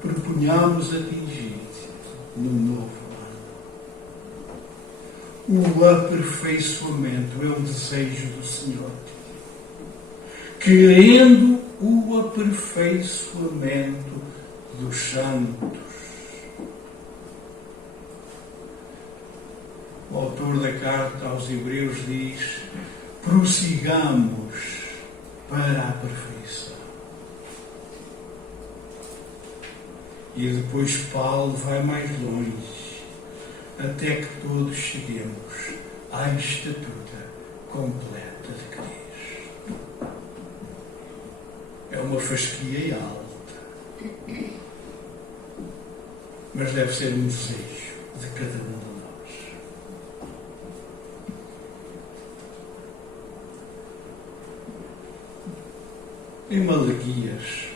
proponhamos atingir no novo ano. O aperfeiçoamento é o desejo do Senhor, querendo o aperfeiçoamento dos santos. O autor da carta aos Hebreus diz: prossigamos para a perfeição. E depois Paulo vai mais longe, até que todos cheguemos à estatura completa de Cristo. É uma fasquia alta, mas deve ser um desejo de cada um de nós. Em Malaquias,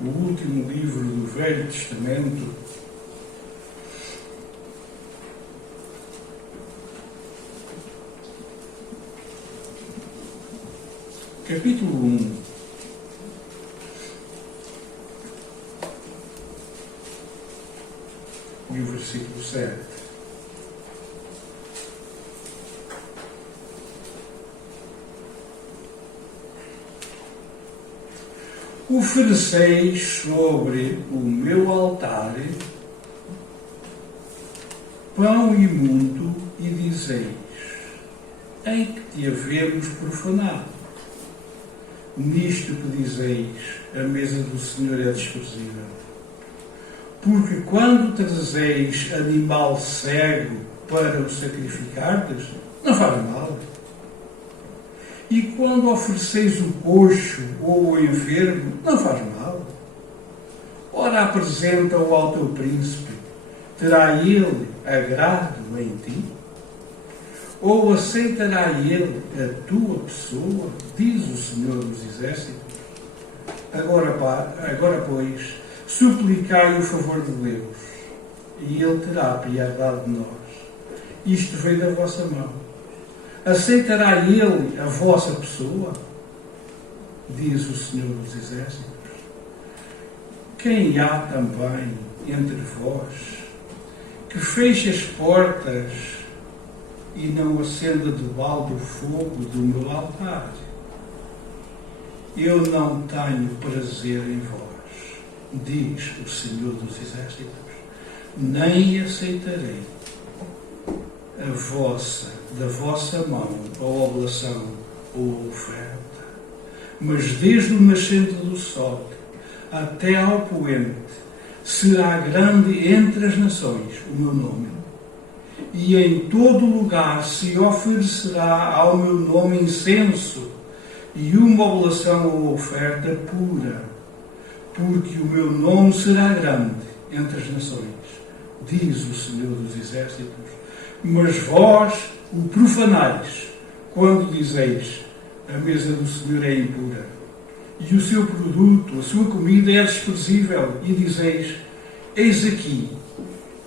o último livro do Velho Testamento, capítulo 1, e o versículo 7. Ofereceis sobre o meu altar pão imundo e dizeis: em que te havemos profanado? Nisto que dizeis, a mesa do Senhor é desprezível. Porque quando trazeis animal cego para o sacrificardes, não faz mal. E quando ofereceis o coxo ou o enfermo, não faz mal. Ora, apresenta-o ao teu príncipe, terá ele agrado em ti? Ou aceitará ele a tua pessoa, diz o Senhor dos Exércitos? Agora, pois, suplicai o favor de Deus, e Ele terá piedade de nós. Isto veio da vossa mão. Aceitará Ele a vossa pessoa? Diz o Senhor dos Exércitos. Quem há também entre vós que feche as portas e não acenda de balde o fogo do meu altar? Eu não tenho prazer em vós, diz o Senhor dos Exércitos, nem aceitarei da vossa mão a oblação ou oferta, mas desde o nascente do sol até ao poente será grande entre as nações o meu nome, e em todo lugar se oferecerá ao meu nome incenso e uma oblação ou oferta pura, porque o meu nome será grande entre as nações, diz o Senhor dos Exércitos. Mas vós o profanais, quando dizeis, a mesa do Senhor é impura, e o seu produto, a sua comida é desprezível, e dizeis, eis aqui,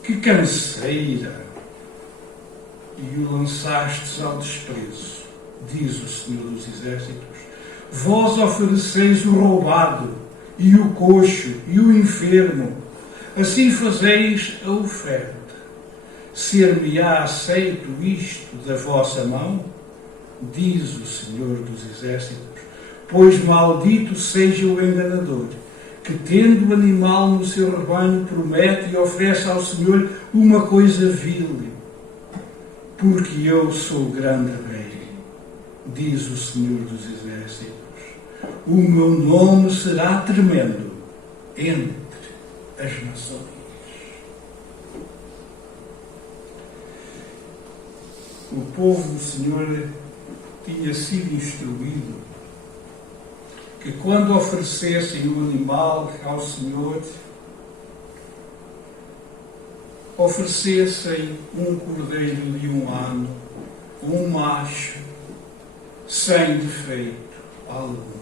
que canseira, e o lançastes ao desprezo, diz o Senhor dos Exércitos. Vós ofereceis o roubado, e o coxo, e o enfermo, assim fazeis a oferta. Ser-me-á aceito isto da vossa mão? Diz o Senhor dos Exércitos. Pois maldito seja o enganador, que tendo o animal no seu rebanho promete e oferece ao Senhor uma coisa vil. Porque eu sou grande rei, diz o Senhor dos Exércitos. O meu nome será tremendo entre as nações. O povo do Senhor tinha sido instruído que quando oferecessem um animal ao Senhor, oferecessem um cordeiro de 1 ano, um macho, sem defeito algum.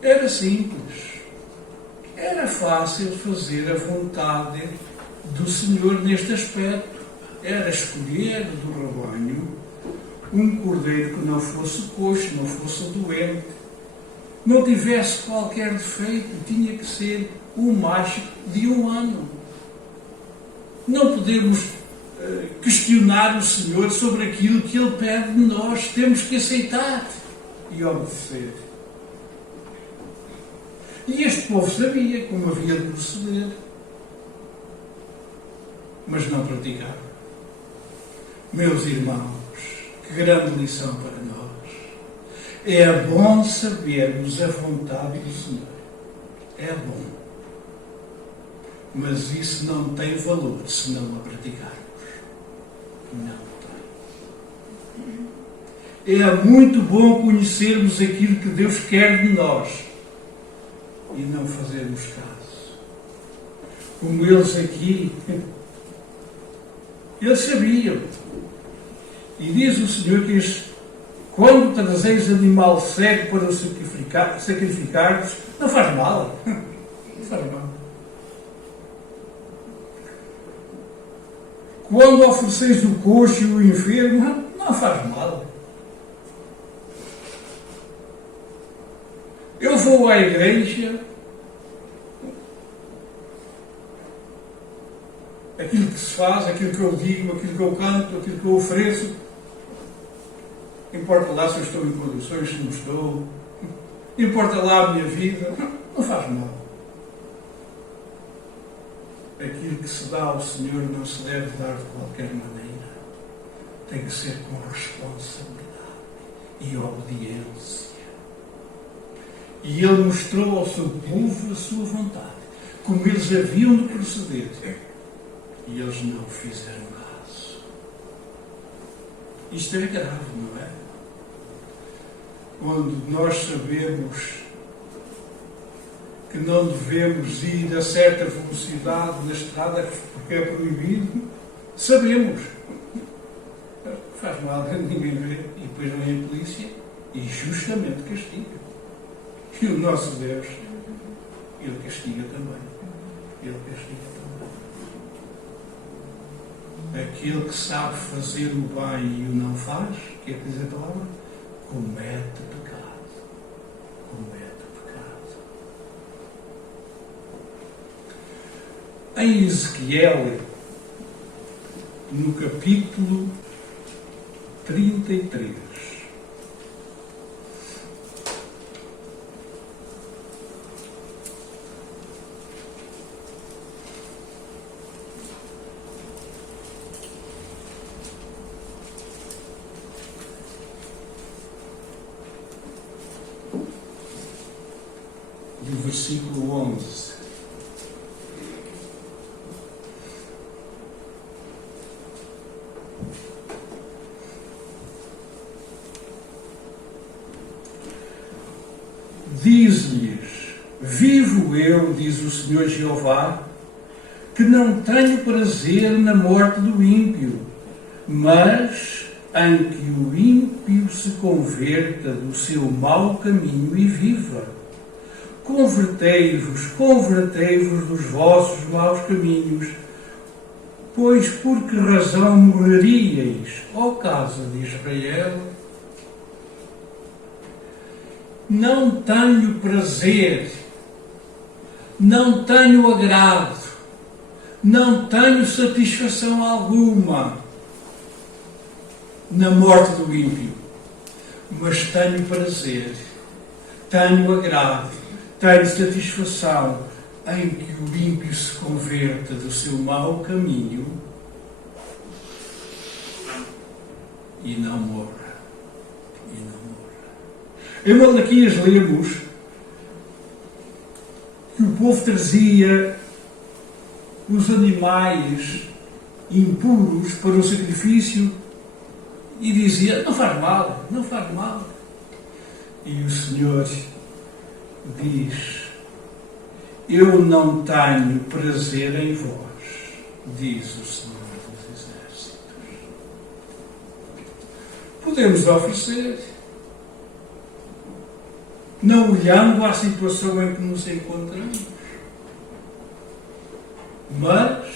Era simples, era fácil fazer a vontade do Senhor neste aspecto. Era escolher do rebanho um cordeiro que não fosse coxo, não fosse doente, não tivesse qualquer defeito, tinha que ser um macho de 1 ano. Não podemos questionar o Senhor sobre aquilo que Ele pede de nós, temos que aceitar e obedecer. E este povo sabia como havia de proceder, mas não praticava. Meus irmãos, que grande lição para nós. É bom sabermos a vontade do Senhor. É bom. Mas isso não tem valor se não a praticarmos. Não tem. É muito bom conhecermos aquilo que Deus quer de nós e não fazermos caso. Como eles aqui, eles sabiam. E diz o Senhor que quando trazeis animal cego para o sacrificar-vos, não faz mal. Não faz mal. Quando ofereceis o coxo e o enfermo, não faz mal. Eu vou à igreja, aquilo que se faz, aquilo que eu digo, aquilo que eu canto, aquilo que eu ofereço, importa lá se eu estou em condições, se não estou, importa lá a minha vida, não faz mal. Aquilo que se dá ao Senhor não se deve dar de qualquer maneira. Tem que ser com responsabilidade e obediência. E Ele mostrou ao seu povo a sua vontade, como eles haviam de proceder. E eles não fizeram caso. Isto é grave, não é? Quando nós sabemos que não devemos ir a certa velocidade na estrada porque é proibido, sabemos. Faz mal, ninguém vê, e depois vem a polícia e justamente castiga. E o nosso Deus, Ele castiga também. Ele castiga também. Aquele que sabe fazer o bem e o não faz, que é que diz a palavra? Comete pecado. Comete pecado. Em Ezequiel, no capítulo 33, versículo 11. Diz-lhes: vivo eu, diz o Senhor Jeová, que não tenho prazer na morte do ímpio, mas em que o ímpio se converta do seu mau caminho e viva. Convertei-vos, convertei-vos dos vossos maus caminhos, pois por que razão morreríeis, ó casa de Israel? Não tenho prazer, não tenho agrado, não tenho satisfação alguma na morte do ímpio, mas tenho prazer, tenho agrado, tenho satisfação em que o ímpio se converta do seu mau caminho e não morra. Em Malaquias lemos que o povo trazia os animais impuros para o sacrifício e dizia: não faz mal, não faz mal. E o Senhor diz: eu não tenho prazer em vós, diz o Senhor dos Exércitos. Podemos oferecer, não olhando à situação em que nos encontramos, mas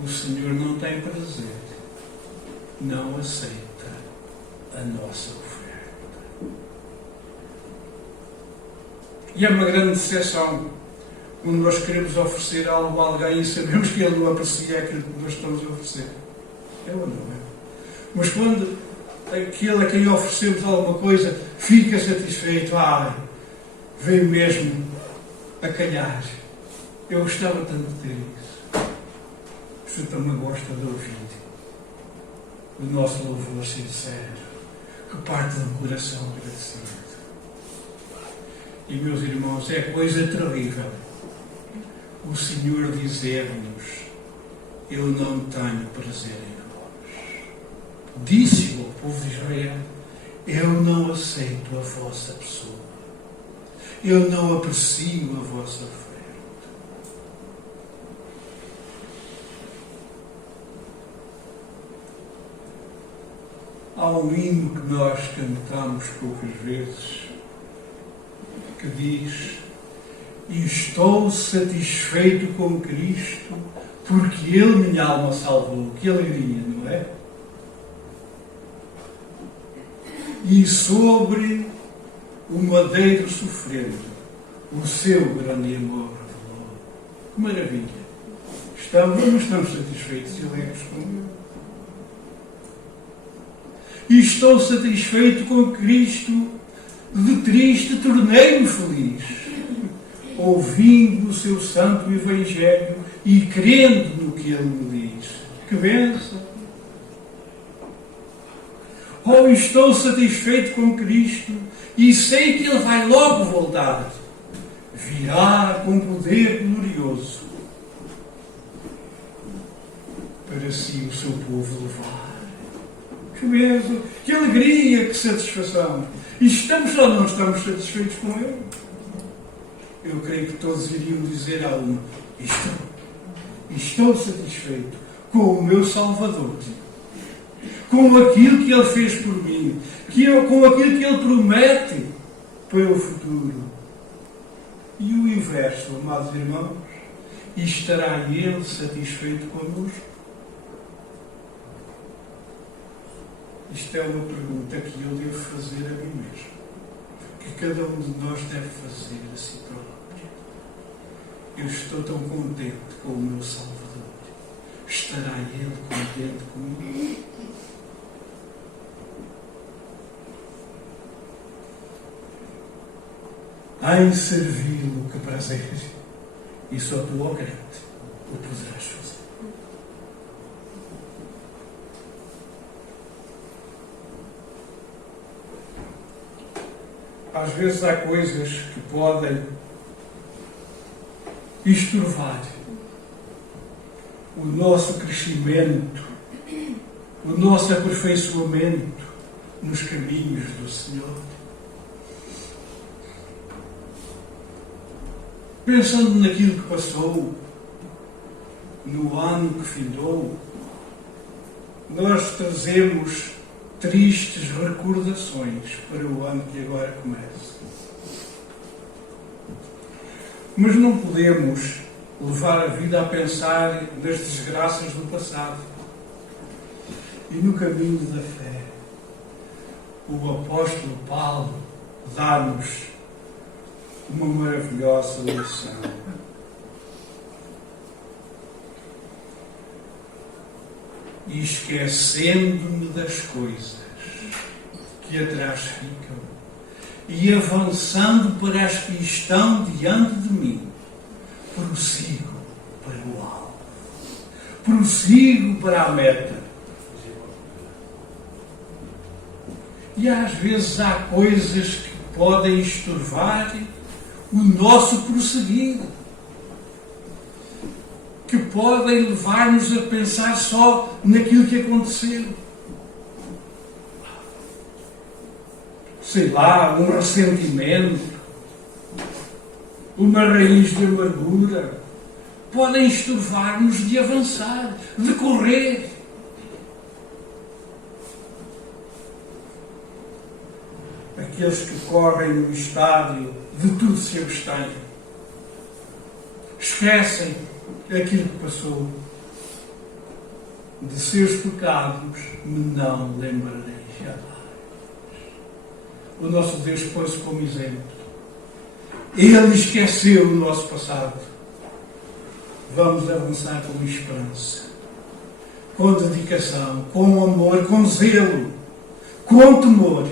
o Senhor não tem prazer, não aceita a nossa oferta. E é uma grande decepção quando nós queremos oferecer algo a alguém e sabemos que ele não aprecia aquilo que nós estamos a oferecer. É ou não é? Mas quando aquele a quem oferecemos alguma coisa fica satisfeito, veio mesmo a calhar. Eu gostava tanto de ter isso. Você também gosta de ouvir o nosso louvor sincero, que parte de um coração agradecido. E, meus irmãos, é coisa terrível o Senhor dizer-nos: eu não tenho prazer em vós. Disse ao povo de Israel: eu não aceito a vossa pessoa, eu não aprecio a vossa oferta. Há um hino que nós cantamos poucas vezes que diz: estou satisfeito com Cristo porque Ele minha alma salvou. Que alegria, não é? E sobre o madeiro sofrendo, o seu grande amor revelou. Que maravilha! Estamos satisfeitos e alegres com Ele. E estou satisfeito com Cristo, de triste tornei-me feliz, ouvindo o seu santo Evangelho e crendo no que Ele me diz. Que bênção! Estou satisfeito com Cristo e sei que Ele vai logo voltar. Virá com poder glorioso para si o seu povo levar. Que bênção, que alegria, que satisfação. E estamos ou não estamos satisfeitos com Ele? Eu creio que todos iriam dizer a um: estou satisfeito com o meu Salvador, com aquilo que Ele fez por mim, com aquilo que Ele promete para o futuro. E o inverso, amados irmãos: estará Ele satisfeito connosco? Isto é uma pergunta que eu devo fazer a mim mesmo, que cada um de nós deve fazer a si próprio. Eu estou tão contente com o meu Salvador. Estará Ele contente comigo? Em servi-lo que prazer, e só tu, ó grande, o poderás fazer. Às vezes há coisas que podem estorvar o nosso crescimento, o nosso aperfeiçoamento nos caminhos do Senhor. Pensando naquilo que passou, no ano que findou, nós trazemos tristes recordações para o ano que agora começa. Mas não podemos levar a vida a pensar nas desgraças do passado. E no caminho da fé, o apóstolo Paulo dá-nos uma maravilhosa lição. E esquecendo-me das coisas que atrás ficam e avançando para as que estão diante de mim, prossigo para o alvo, prossigo para a meta. E às vezes há coisas que podem estorvar o nosso prosseguir, que podem levar-nos a pensar só naquilo que aconteceu. Sei lá, um ressentimento, uma raiz de amargura, podem estorvar-nos de avançar, de correr. Aqueles que correm no estádio de tudo se abstêm, esquecem aquilo que passou. De seus pecados me não lembrarei jamais. O nosso Deus põe-se como exemplo. Ele esqueceu o nosso passado. Vamos avançar com esperança, com dedicação, com amor, com zelo, com temor,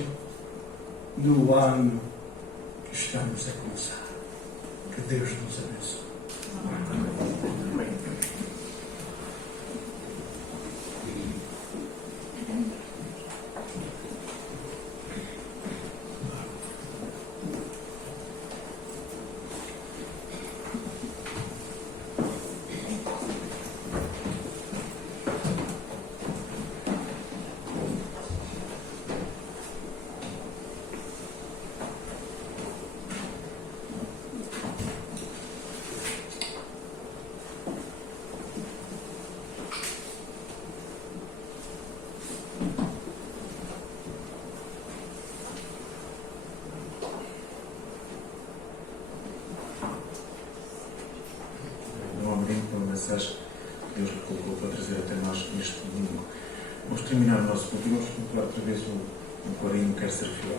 no ano que estamos a começar. Que Deus nos abençoe. Amém. mensagem que Deus colocou para trazer até nós neste domingo. Vamos terminar o nosso culto e vamos cantar outra vez o corinho Quer Ser Fiel.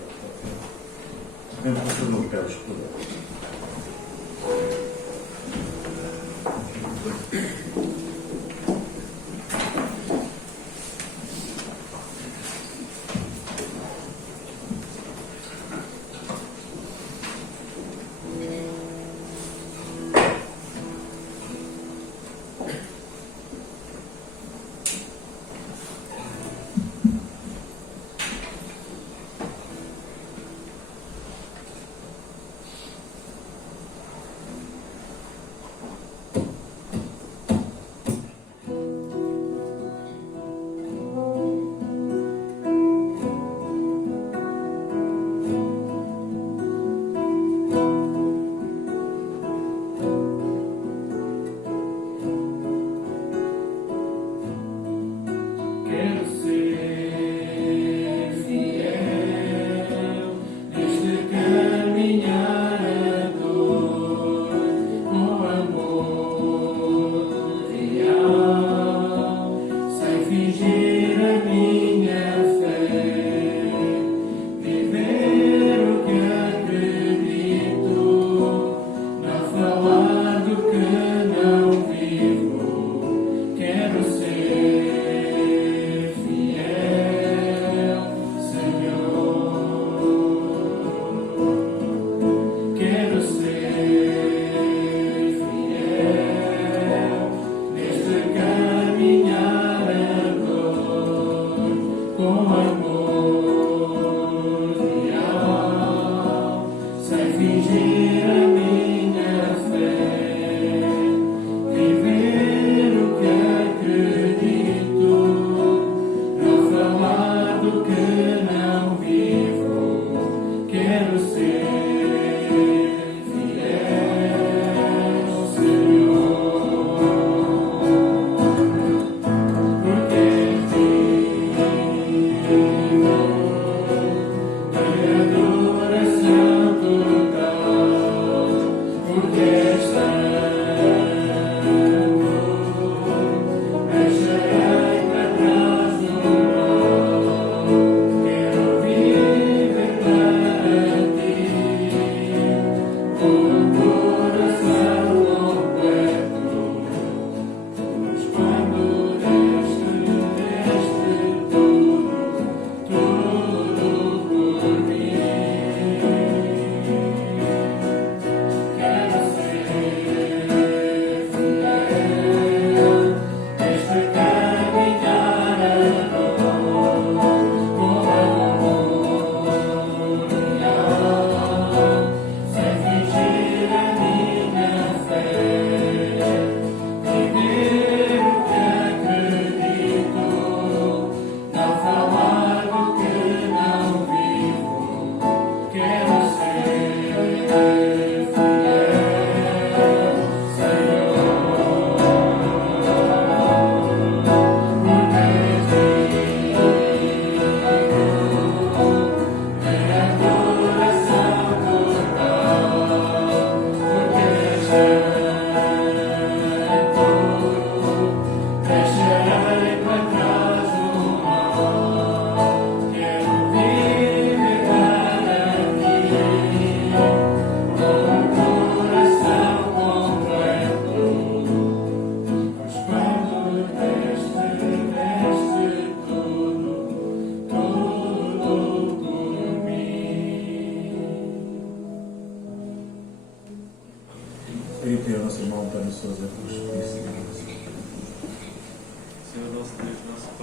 Podemos fazer no pé os cuidados.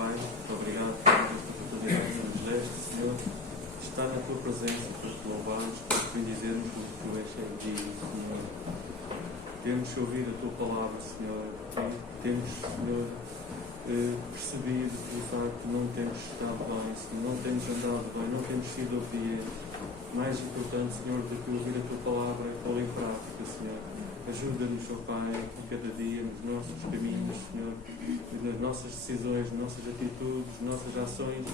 Pai, muito obrigado por esta oportunidade que nos deste, Senhor, de estar na tua presença, para te louvarmos, para te bendizermos o que tu és digno, Senhor. Temos ouvido a tua palavra, Senhor, e temos, Senhor, percebido que de facto não temos estado bem, Senhor, não temos andado bem, não temos sido obedientes. Mais importante, Senhor, do que ouvir a tua palavra é pô-la em prática, Senhor. Ajuda-nos, ó Pai, a cada dia nos nossos caminhos, Senhor, nas nossas decisões, nas nossas atitudes, nas nossas ações,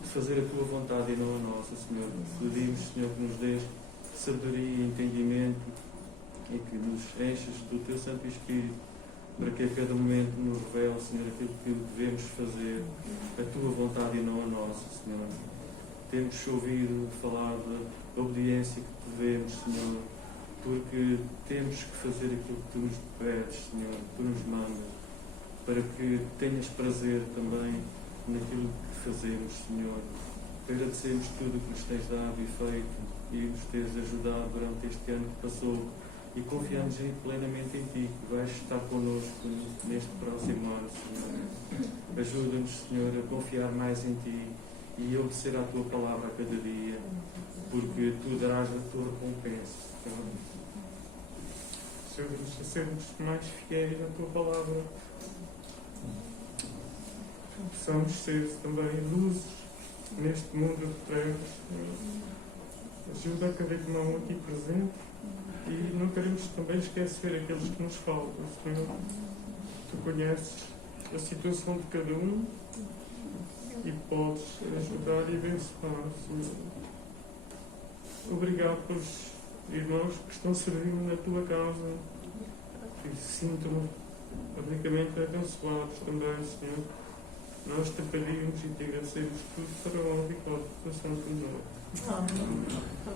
de fazer a tua vontade e não a nossa, Senhor. Pedimos, Senhor, que nos dês sabedoria e entendimento e que nos enches do teu Santo Espírito, para que a cada momento nos revele, Senhor, aquilo que devemos fazer, a tua vontade e não a nossa, Senhor. Temos ouvido falar da obediência que devemos, Senhor, porque temos que fazer aquilo que tu nos pedes, Senhor, que tu nos mandas, para que tenhas prazer também naquilo que fazemos, Senhor. Agradecemos tudo o que nos tens dado e feito e nos tens ajudado durante este ano que passou e confiamos plenamente em Ti, que vais estar connosco neste próximo ano, Senhor. Ajuda-nos, Senhor, a confiar mais em Ti e a obedecer à Tua palavra a cada dia, porque Tu darás a Tua recompensa, Senhor. Ajuda-nos a sermos mais fiéis à Tua palavra. Possamos ser também luzes neste mundo de trevas, Senhor. Ajuda a cada irmão aqui presente e não queremos também esquecer aqueles que nos faltam, Senhor. Tu conheces a situação de cada um e podes ajudar e abençoar, Senhor. Obrigado pelos irmãos que estão servindo na tua causa e sinto-me publicamente abençoados também, Senhor. Nós te pedimos e te agradecemos tudo para a honra e glória do teu santo nome. Amém.